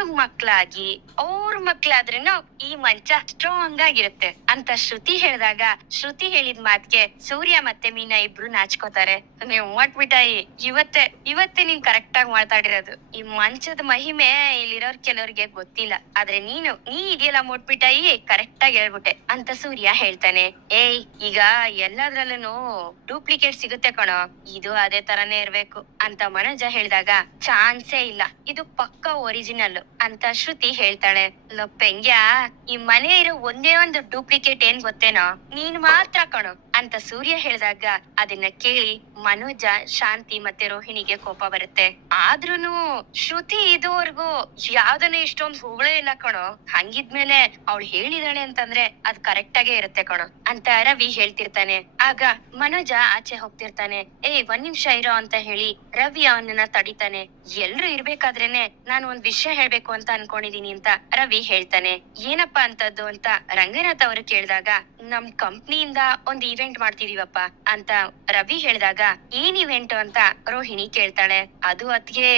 ಮಕ್ಳಾದ್ರೂ ಈ ಮಂಚ ಸ್ಟ್ರಾಂಗ್ ಆಗಿರುತ್ತೆ ಅಂತ ಶ್ರುತಿ ಹೇಳಿದಾಗ, ಶ್ರುತಿ ಹೇಳಿದ ಮಾತ್ಗೆ ಸೂರ್ಯ ಮತ್ತೆ ಮೀನಾ ಇಬ್ರು ನಾಚ್ಕೋತಾರೆ. ನೀವು ಮಾಡ್ಬಿಟ್ಟಾಯಿ, ಇವತ್ತೇ ನೀನ್ ಕರೆಕ್ಟ್ ಆಗಿ ಮಾತಾಡಿರೋದು, ಈ ಮಂಚದ ಮಹಿಮೆ ಇಲ್ಲಿರೋರ್ ಕೆಲವ್ರಿಗೆ ಗೊತ್ತಿಲ್ಲ, ಆದ್ರೆ ನೀ ಇದೆಯಲ್ಲ ಮುಟ್ಬಿಟ್ಟಾಯಿ, ಕರೆಕ್ಟ್ ಆಗಿ ಹೇಳ್ಬಿಟ್ಟೆ ಅಂತ ಸೂರ್ಯ ಹೇಳ್ತಾನೆ. ಈಗ ಎಲ್ಲದ್ರಲ್ಲೂ ಡೂಪ್ಲಿಕೇಟ್ ಸಿಗುತ್ತೆ ಕಣೋ, ಇದು ಅದೇ ತರಾನೇ ಇರ್ಬೇಕು ಅಂತ ಮನೋಜ ಹೇಳಿದಾಗ, ಚಾನ್ಸೇ ಇಲ್ಲ, ಇದು ಪಕ್ಕಾ ಒರಿಜಿನಲ್ ಅಂತ ಶ್ರುತಿ ಹೇಳ್ತಾಳೆ. ಪೆಂಗ್ಯ, ಈ ಮನೆ ಇರೋ ಒಂದೇ ಒಂದು ಡೂಪ್ಲಿಕೇಟ್ ಏನ್ ಗೊತ್ತೇನೋ, ನೀನ್ ಮಾತ್ರ ಕಣೋ ಅಂತ ಸೂರ್ಯ ಹೇಳಿದಾಗ ಅದನ್ನ ಕೇಳಿ ಮನೋಜ, ಶಾಂತಿ ಮತ್ತೆ ರೋಹಿಣಿಗೆ ಕೋಪ ಬರುತ್ತೆ. ಆದ್ರೂನು ಶ್ರುತಿ ಇದುವರೆಗೂ ಯಾವ್ದನ್ನ ಇಷ್ಟೊಂದು ಹೊಗಳೇ ಇಲ್ಲ ಕಣೋ, ಹಂಗಿದ್ಮೇಲೆ ಅವಳು ಹೇಳಿದಾಳೆ ಅಂತಂದ್ರೆ ಅದ್ ಕರೆಕ್ಟ್ ಆಗೇ ಇರುತ್ತೆ ಕಣೋ ಅಂತ ರವಿ ಹೇಳ್ತಿರ್ತಾನೆ. ಆಗ ಮನೋಜ ಆಚೆ ಹೋಗ್ತಿರ್ತಾನೆ. ಒಂದ್ ನಿಮಿಷ ಇರೋ ಅಂತ ಹೇಳಿ ರವಿ ಅವನನ್ನ ತಡಿತಾನೆ. ಎಲ್ರು ಇರ್ಬೇಕಾದ್ರೇನೆ ನಾನು ಒಂದ್ ವಿಷಯ ಹೇಳ್ಬೇಕು ಅಂತ ಅನ್ಕೊಂಡಿದೀನಿ ಅಂತ ರವಿ ಹೇಳ್ತಾನೆ. ಏನಪ್ಪಾ ಅಂತದ್ದು ಅಂತ ರಂಗನಾಥ್ ಅವರು ಕೇಳಿದಾಗ, ನಮ್ ಕಂಪ್ನಿಯಿಂದ ಒಂದ್ ಇವೆಂಟ್ ಮಾಡ್ತಿದೀವಪ್ಪ ಅಂತ ರವಿ ಹೇಳಿದಾಗ, ಏನ್ ಇವೆಂಟ್ ಅಂತ ರೋಹಿಣಿ ಕೇಳ್ತಾಳೆ. ಅದು ಅದ್ಗೆ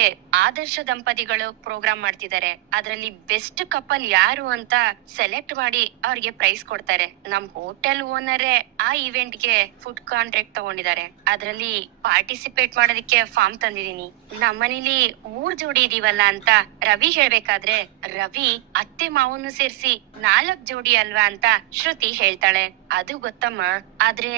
ಆದರ್ಶ ದಂಪತಿಗಳು ಪ್ರೋಗ್ರಾಮ್ ಮಾಡ್ತಿದ್ದಾರೆ, ಅದ್ರಲ್ಲಿ ಬೆಸ್ಟ್ ಕಪಲ್ ಯಾರು ಅಂತ ಸೆಲೆಕ್ಟ್ ಮಾಡಿ ಅವ್ರಿಗೆ ಪ್ರೈಸ್ ಕೊಡ್ತಾರೆ. ನಮ್ ಹೋಟೆಲ್ ಓನರೇ ಆ ಇವೆಂಟ್ ಗೆ ಫುಡ್ ಕಾಂಟ್ರಾಕ್ಟ್ ತಗೊಂಡಿದ್ದಾರೆ, ಅದ್ರಲ್ಲಿ ಪಾರ್ಟಿಸಿಪೇಟ್ ಮಾಡೋದಕ್ಕೆ ಫಾರ್ಮ್ ತಂದಿದೀನಿ. ನಮ್ಮನೇಲಿ 3 ಜೋಡಿ ಇದೀವಲ್ಲ ಅಂತ ರವಿ ಹೇಳ್ಬೇಕಾದ್ರೆ, ರವಿ ಅತ್ತೆ ಮಾವನು ಸೇರ್ಸಿ 4 ಜೋಡಿ ಅಲ್ವಾ ಅಂತ ಶ್ರುತಿ ಹೇಳ್ತಾಳೆ. ಅದು ಗೊತ್ತಮ್ಮ, ಆದ್ರೆ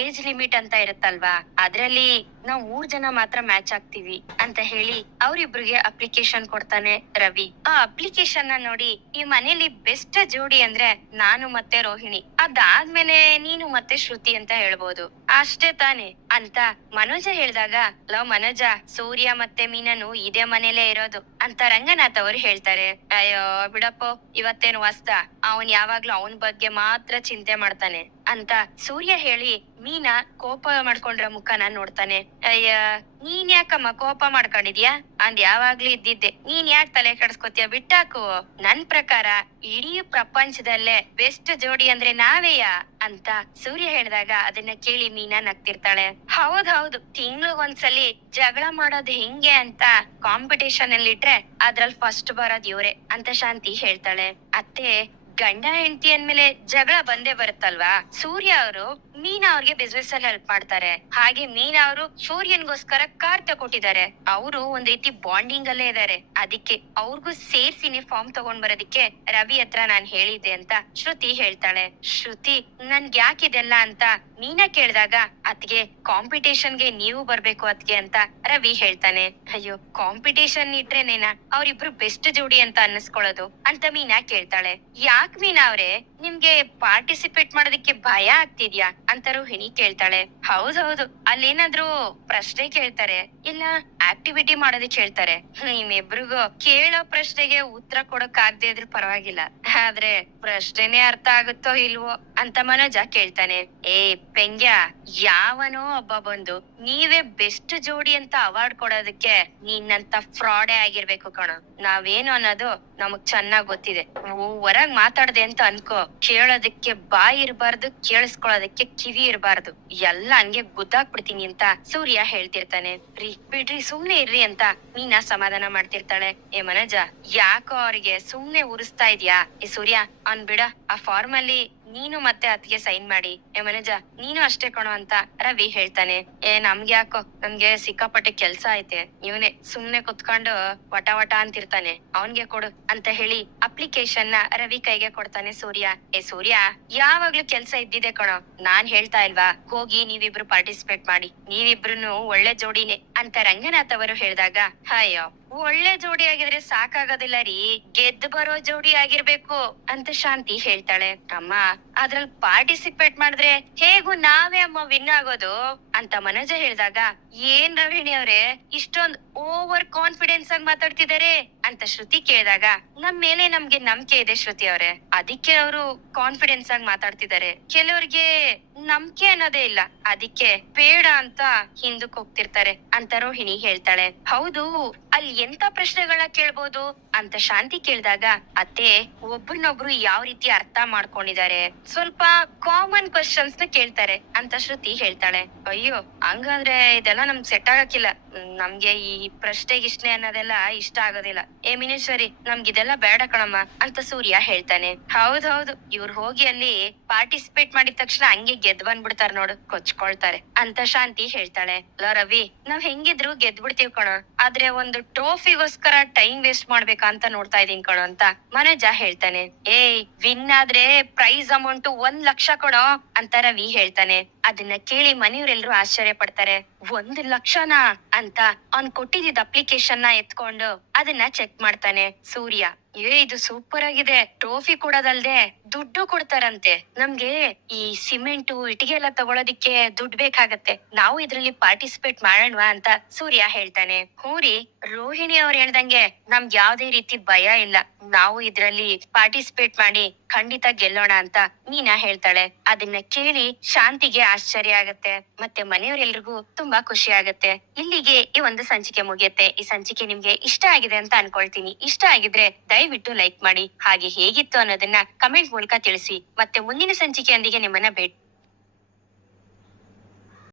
ಏಜ್ ಲಿಮಿಟ್ ಅಂತ ಇರುತ್ತಲ್ವಾ, ಅದ್ರಲ್ಲಿ ನಾವ್ 3 ಜನ ಮಾತ್ರ ಮ್ಯಾಚ್ ಆಗ್ತೀವಿ ಅಂತ ಹೇಳಿ ಅವ್ರಿಬ್ರಿಗೆ ಅಪ್ಲಿಕೇಶನ್ ಕೊಡ್ತಾನೆ ರವಿ. ಆ ಅಪ್ಲಿಕೇಶನ್ ನ ನೋಡಿ ಈ ಮನೇಲಿ ಬೆಸ್ಟ್ ಜೋಡಿ ಅಂದ್ರೆ ನಾನು ಮತ್ತೆ ರೋಹಿಣಿ, ಅದಾದ್ಮೇಲೆ ನೀನು ಮತ್ತೆ ಶ್ರುತಿ ಅಂತ ಹೇಳ್ಬೋದು, ಅಷ್ಟೇ ತಾನೆ ಅಂತ ಮನೋಜ ಹೇಳ್ದಾಗ, ಲವ್ ಮನೋಜ, ಸೂರ್ಯ ಮತ್ತೆ ಮೀನನು ಇದೇ ಮನೇಲೇ ಇರೋದು ಅಂತ ರಂಗನಾಥ್ ಅವರು ಹೇಳ್ತಾರೆ. ಅಯ್ಯೋ ಬಿಡಪ್ಪೋ, ಇವತ್ತೇನು ಹೊಸ್ತ, ಅವನ್ ಯಾವಾಗ್ಲೂ ಅವನ್ ಬಗ್ಗೆ ಮಾತ್ರ ಚಿಂತೆ ಮಾಡ್ತಾನೆ ಅಂತ ಸೂರ್ಯ ಹೇಳಿ ಮೀನಾ ಕೋಪ ಮಾಡ್ಕೊಂಡ್ರ ಮುಖನ ನೋಡ್ತಾನೆ. ಅಯ್ಯ ನೀನ್ ಯಾಕಮ್ಮ ಕೋಪ ಮಾಡ್ಕೊಂಡಿದ್ಯಾ, ಅಂದ್ ಯಾವಾಗ್ಲೂ ಇದ್ದಿದ್ದೆ, ನೀನ್ ಯಾಕೆ ತಲೆ ಕೆಡ್ಸ್ಕೊತೀಯ, ಬಿಟ್ಟಾಕು. ನನ್ ಪ್ರಕಾರ ಇಡೀ ಪ್ರಪಂಚದಲ್ಲೇ ಬೆಸ್ಟ್ ಜೋಡಿ ಅಂದ್ರೆ ನಾವೇಯ ಅಂತ ಸೂರ್ಯ ಹೇಳಿದಾಗ ಅದನ್ನ ಕೇಳಿ ಮೀನಾ ನಗ್ತಿರ್ತಾಳೆ. ಹೌದೌದು, ತಿಂಗ್ಳಿಗೊಂದ್ಸಲಿ ಜಗಳ ಮಾಡೋದು ಹೆಂಗೆ ಅಂತ ಕಾಂಪಿಟೇಷನ್ ಅಲ್ಲಿ ಇಟ್ರೆ ಅದ್ರಲ್ಲಿ ಫಸ್ಟ್ ಬರೋದ್ ಇವ್ರೆ ಅಂತ ಶಾಂತಿ ಹೇಳ್ತಾಳೆ. ಅತ್ತೆ, ಗಂಡ ಹೆಂಡತಿ ಅಂದ್ಮೇಲೆ ಜಗಳ ಬಂದೇ ಬರುತ್ತಲ್ವಾ. ಸೂರ್ಯ ಅವರು ಮೀನಾ ಅವ್ರಿಗೆ ಬಿಸ್ನೆಸ್ ಅಲ್ಲಿ ಹೆಲ್ಪ್ ಮಾಡ್ತಾರೆ, ಹಾಗೆ ಮೀನಾ ಅವರು ಸೂರ್ಯನ್ಗೋಸ್ಕರ ಕಾರ್ ತಗೊಟ್ಟಿದ್ದಾರೆ. ಅವರು ಒಂದ್ ರೀತಿ ಬಾಂಡಿಂಗ್ ಅಲ್ಲೇ ಇದಾರೆ, ಅದಕ್ಕೆ ಅವ್ರಿಗೂ ಸೇರ್ಸಿನಿ ಫಾರ್ಮ್ ತಗೊಂಡ್ ಬರೋದಿಕ್ಕೆ ರವಿ ಹತ್ರ ನಾನ್ ಹೇಳಿದ್ದೆ ಅಂತ ಶ್ರುತಿ ಹೇಳ್ತಾಳೆ. ಶ್ರುತಿ, ನನ್ಗೆ ಯಾಕಿದೆಲ್ಲ ಅಂತ ಮೀನಾ ಕೇಳಿದಾಗ, ಅತ್ಗೆ ಕಾಂಪಿಟೇಷನ್ಗೆ ನೀವು ಬರ್ಬೇಕು ಅತ್ಗೆ ಅಂತ ರವಿ ಹೇಳ್ತಾನೆ. ಅಯ್ಯೋ, ಕಾಂಪಿಟೇಷನ್ ಇಟ್ರೇನೇನ ಅವ್ರಿಬ್ರು ಬೆಸ್ಟ್ ಜೋಡಿ ಅಂತ ಅನ್ನಿಸ್ಕೊಳ್ಳೋದು ಅಂತ ಮೀನಾ ಕೇಳ್ತಾಳೆ. ಯಾಕ್ ಮೀನಾ ಅವ್ರೆ, ನಿಮ್ಗೆ ಪಾರ್ಟಿಸಿಪೇಟ್ ಮಾಡೋದಕ್ಕೆ ಭಯ ಆಗ್ತಿದ್ಯಾ ಅಂತ ರೋಹಿಣಿ ಕೇಳ್ತಾಳೆ. ಹೌದೌದು, ಅಲ್ಲೇನಾದ್ರೂ ಪ್ರಶ್ನೆ ಕೇಳ್ತಾರೆ ಇಲ್ಲ ಆಕ್ಟಿವಿಟಿ ಮಾಡೋದಕ್ಕೆ ಹೇಳ್ತಾರೆ, ನಿಮ್ಮಿಬ್ರಿಗೂ ಕೇಳೋ ಪ್ರಶ್ನೆಗೆ ಉತ್ತರ ಕೊಡಕ್ ಆಗದೆ ಇದ್ರು ಪರವಾಗಿಲ್ಲ, ಆದ್ರೆ ಪ್ರಶ್ನೆನೇ ಅರ್ಥ ಆಗುತ್ತೋ ಇಲ್ವೋ ಅಂತ ಮನೋಜ ಕೇಳ್ತಾನೆ. ಏ ಪೆಂಗ್ಯ, ಯಾವನೋ ಒಬ್ಬ ಬಂದು ನೀವೇ ಬೆಸ್ಟ್ ಜೋಡಿ ಅಂತ ಅವಾರ್ಡ್ ಕೊಡೋದಕ್ಕೆ ನೀನಂತ ಫ್ರಾಡೇ ಆಗಿರ್ಬೇಕು ಕಣೋ. ನಾವೇನು ಅನ್ನೋದು ನಮಗ್ ಚೆನ್ನಾಗ್ ಗೊತ್ತಿದೆ, ಹೊರಗ್ ಮಾತಾಡ್ದೆ ಅಂತ ಅನ್ಕೋ, ಕೇಳೋದಕ್ಕೆ ಬಾಯಿ ಇರ್ಬಾರ್ದು, ಕೇಳಿಸ್ಕೊಳ್ಳೋದಕ್ಕೆ ಕಿವಿ ಇರ್ಬಾರ್ದು, ಎಲ್ಲ ಹಂಗೆ ಗುದ್ದಾಕ್ಬಿಡ್ತೀನಿ ಅಂತ ಸೂರ್ಯ ಹೇಳ್ತಿರ್ತಾನೆ. ಬಿಡ್ರಿ ಸುಮ್ನೆ ಇರ್ರಿ ಅಂತ ಮೀನಾ ಸಮಾಧಾನ ಮಾಡ್ತಿರ್ತಾಳೆ. ಏ ಮನೋಜ, ಯಾಕೋ ಅವ್ರಿಗೆ ಸುಮ್ನೆ ಉರಿಸ್ತಾ ಇದ್ಯಾ. ಏ ಸೂರ್ಯ, ಅವ್ನ್ ಬಿಡ, ಆ ಫಾರ್ಮ್ ಅಲ್ಲಿ ನೀನು ಮತ್ತೆ ಅತ್ಗೆ ಸೈನ್ ಮಾಡಿ. ಏ ಮನೋಜ, ನೀನು ಅಷ್ಟೇ ಕಣೋ ಅಂತ ರವಿ ಹೇಳ್ತಾನೆ. ನಮ್ಗೆ ಯಾಕೋ, ನಮ್ಗೆ ಸಿಕ್ಕಾಪಟ್ಟೆ ಕೆಲ್ಸ ಐತೆ, ಇವನೇ ಸುಮ್ನೆ ಕುತ್ಕೊಂಡು ವಟ ವಟ ಅಂತಿರ್ತಾನೆ, ಅವನ್ಗೆ ಕೊಡು ಅಂತ ಹೇಳಿ ಅಪ್ಲಿಕೇಶನ್ ನ ರವಿ ಕೈಗೆ ಕೊಡ್ತಾನೆ ಸೂರ್ಯ. ಏ ಸೂರ್ಯ, ಯಾವಾಗ್ಲೂ ಕೆಲ್ಸ ಇದ್ದಿದೆ ಕಣೋ, ನಾನ್ ಹೇಳ್ತಾ ಇಲ್ವಾ, ಹೋಗಿ ನೀವಿಬ್ರು ಪಾರ್ಟಿಸಿಪೇಟ್ ಮಾಡಿ, ನೀವಿಬ್ರು ಒಳ್ಳೆ ಜೋಡಿನೇ ಅಂತ ರಂಗನಾಥ್ ಅವರು ಹೇಳಿದಾಗ, ಅಯ್ಯೋ ಒಳ್ಳೆ ಜೋಡಿ ಆಗಿದ್ರೆ ಸಾಕಾಗೋದಿಲ್ಲ ರೀ, ಗೆದ್ದು ಬರೋ ಜೋಡಿ ಆಗಿರ್ಬೇಕು ಅಂತ ಶಾಂತಿ ಹೇಳ್ತಾಳೆ. ಅಮ್ಮ, ಅದ್ರಲ್ಲಿ ಪಾರ್ಟಿಸಿಪೇಟ್ ಮಾಡಿದ್ರೆ ಹೇಗೂ ನಾವೇ ಅಮ್ಮ ವಿನ್ ಆಗೋದು ಅಂತ ಮನೋಜ ಹೇಳಿದಾಗ, ಏನ್ ರೋಹಿಣಿ ಅವ್ರೆ ಇಷ್ಟೊಂದ್ ಓವರ್ ಕಾನ್ಫಿಡೆನ್ಸ್ ಆಗಿ ಮಾತಾಡ್ತಿದಾರೆ ಅಂತ ಶ್ರುತಿ ಕೇಳಿದಾಗ, ನಮ್ ಮೇಲೆ ನಮ್ಗೆ ನಂಬಿಕೆ ಇದೆ ಶ್ರುತಿ ಅವ್ರೆ, ಅದಕ್ಕೆ ಅವರು ಕಾನ್ಫಿಡೆನ್ಸ್ ಆಗಿ ಮಾತಾಡ್ತಿದ್ದಾರೆ. ಕೆಲವ್ರಿಗೆ ನಂಬಿಕೆ ಅನ್ನೋದೇ ಇಲ್ಲ, ಅದಕ್ಕೆ ಬೇಡ ಅಂತ ಹಿಂದಕ್ ಹೋಗ್ತಿರ್ತಾರೆ ಅಂತ ರೋಹಿಣಿ ಹೇಳ್ತಾಳೆ. ಹೌದು, ಅಲ್ಲಿ ಎಂತ ಪ್ರಶ್ನೆಗಳನ್ನ ಕೇಳ್ಬೋದು ಅಂತ ಶಾಂತಿ ಕೇಳಿದಾಗ, ಅತ್ತೆ ಒಬ್ರನ್ನೊಬ್ರು ಯಾವ ರೀತಿ ಅರ್ಥ ಮಾಡ್ಕೊಂಡಿದ್ದಾರೆ, ಸ್ವಲ್ಪ ಕಾಮನ್ ಕ್ವಶನ್ಸ್ ನ ಕೇಳ್ತಾರೆ ಅಂತ ಶ್ರುತಿ ಹೇಳ್ತಾಳೆ. ಅಯ್ಯೋ, ಹಂಗಂದ್ರೆ ಇದೆಲ್ಲ ನಮ್ಗೆ ಸೆಟ್ ಆಗಕ್ಕಿಲ್ಲ, ನಮ್ಗೆ ಈ ಪ್ರಶ್ನೆಗಿಷ್ಣೆ ಅನ್ನೋದೆಲ್ಲ ಇಷ್ಟ ಆಗೋದಿಲ್ಲ. ಏ ಮಿನೇಶ್ವರಿ, ನಮ್ಗಿದೆಲ್ಲ ಬೇಡ ಕಣಮ್ಮ ಅಂತ ಸೂರ್ಯ ಹೇಳ್ತಾನೆ. ಹೌದೌದು, ಇವ್ರು ಹೋಗಿ ಅಲ್ಲಿ ಪಾರ್ಟಿಸಿಪೇಟ್ ಮಾಡಿದ ತಕ್ಷಣ ಹಂಗೆ ಗೆದ್ ಬಂದ್ಬಿಡ್ತಾರ ನೋಡು, ಕೊಚ್ಕೊಳ್ತಾರೆ ಅಂತ ಶಾಂತಿ ಹೇಳ್ತಾಳೆ. ರವಿ, ನಾವ್ ಹೆಂಗಿದ್ರು ಗೆದ್ ಬಿಡ್ತೀವಿ ಕಣೋ, ಆದ್ರೆ ಒಂದು ಟ್ರೋಫಿಗೋಸ್ಕರ ಟೈಮ್ ವೇಸ್ಟ್ ಮಾಡ್ಬೇಕಂತ ನೋಡ್ತಾ ಇದೀನಿ ಕಣೋ ಅಂತ ಮನೋಜ ಹೇಳ್ತಾನೆ. ವಿನ್ ಆದ್ರೆ ಪ್ರೈಸ್ ಅಮೌಂಟ್ 1,00,000 ಕೊಡೋ ಅಂತ ರವಿ ಹೇಳ್ತಾನೆ. ಅದನ್ನ ಕೇಳಿ ಮನೆಯವರೆಲ್ಲರೂ ಆಶ್ಚರ್ಯ ಪಡ್ತಾರೆ. 1,00,000ನಾ ಅಂತ ಅವ್ನ್ ಕೊಟ್ಟಿದ್ದ ಅಪ್ಲಿಕೇಶನ್ ನ ಎತ್ಕೊಂಡು ಅದನ್ನ ಚೆಕ್ ಮಾಡ್ತಾನೆ ಸೂರ್ಯ. ಇದು ಸೂಪರ್ ಆಗಿದೆ, ಟ್ರೋಫಿ ಕೊಡೋದಲ್ದೆ ದುಡ್ಡು ಕೊಡ್ತಾರಂತೆ, ನಮ್ಗೆ ಈ ಸಿಮೆಂಟು ಇಟ್ಟಿಗೆ ಎಲ್ಲ ತಗೊಳೋದಿಕ್ಕೆ ದುಡ್ಡು ಬೇಕಾಗತ್ತೆ, ನಾವು ಇದ್ರಲ್ಲಿ ಪಾರ್ಟಿಸಿಪೇಟ್ ಮಾಡೋಣವಾ ಅಂತ ಸೂರ್ಯ ಹೇಳ್ತಾನೆ. ಹೂರಿ, ರೋಹಿಣಿ ಅವ್ರು ಹೇಳ್ದಂಗೆ ನಮ್ಗೆ ಯಾವ್ದೇ ರೀತಿ ಭಯ ಇಲ್ಲ, ನಾವು ಇದ್ರಲ್ಲಿ ಪಾರ್ಟಿಸಿಪೇಟ್ ಮಾಡಿ ಖಂಡಿತ ಗೆಲ್ಲೋಣ ಅಂತ ಮೀನಾ ಹೇಳ್ತಾಳೆ. ಅದನ್ನ ಕೇಳಿ ಶಾಂತಿಗೆ ಆಶ್ಚರ್ಯ ಆಗತ್ತೆ, ಮತ್ತೆ ಮನೆಯವರೆಲ್ರಿಗೂ ತುಂಬಾ ಖುಷಿ ಆಗತ್ತೆ. ಇಲ್ಲಿಗೆ ಈ ಒಂದು ಸಂಚಿಕೆ ಮುಗಿಯುತ್ತೆ. ಈ ಸಂಚಿಕೆ ನಿಮ್ಗೆ ಇಷ್ಟ ಆಗಿದೆ ಅಂತ ಅನ್ಕೊಳ್ತೀನಿ. ಇಷ್ಟ ಆಗಿದ್ರೆ ದಯವಿಟ್ಟು ಲೈಕ್ ಮಾಡಿ, ಹಾಗೆ ಹೇಗಿತ್ತು ಅನ್ನೋದನ್ನ ಕಮೆಂಟ್ ಮೂಲಕ ತಿಳಿಸಿ. ಮತ್ತೆ ಮುಂದಿನ ಸಂಚಿಕೆಯೊಂದಿಗೆ ನಿಮ್ಮನ್ನ ಭೇಟಿ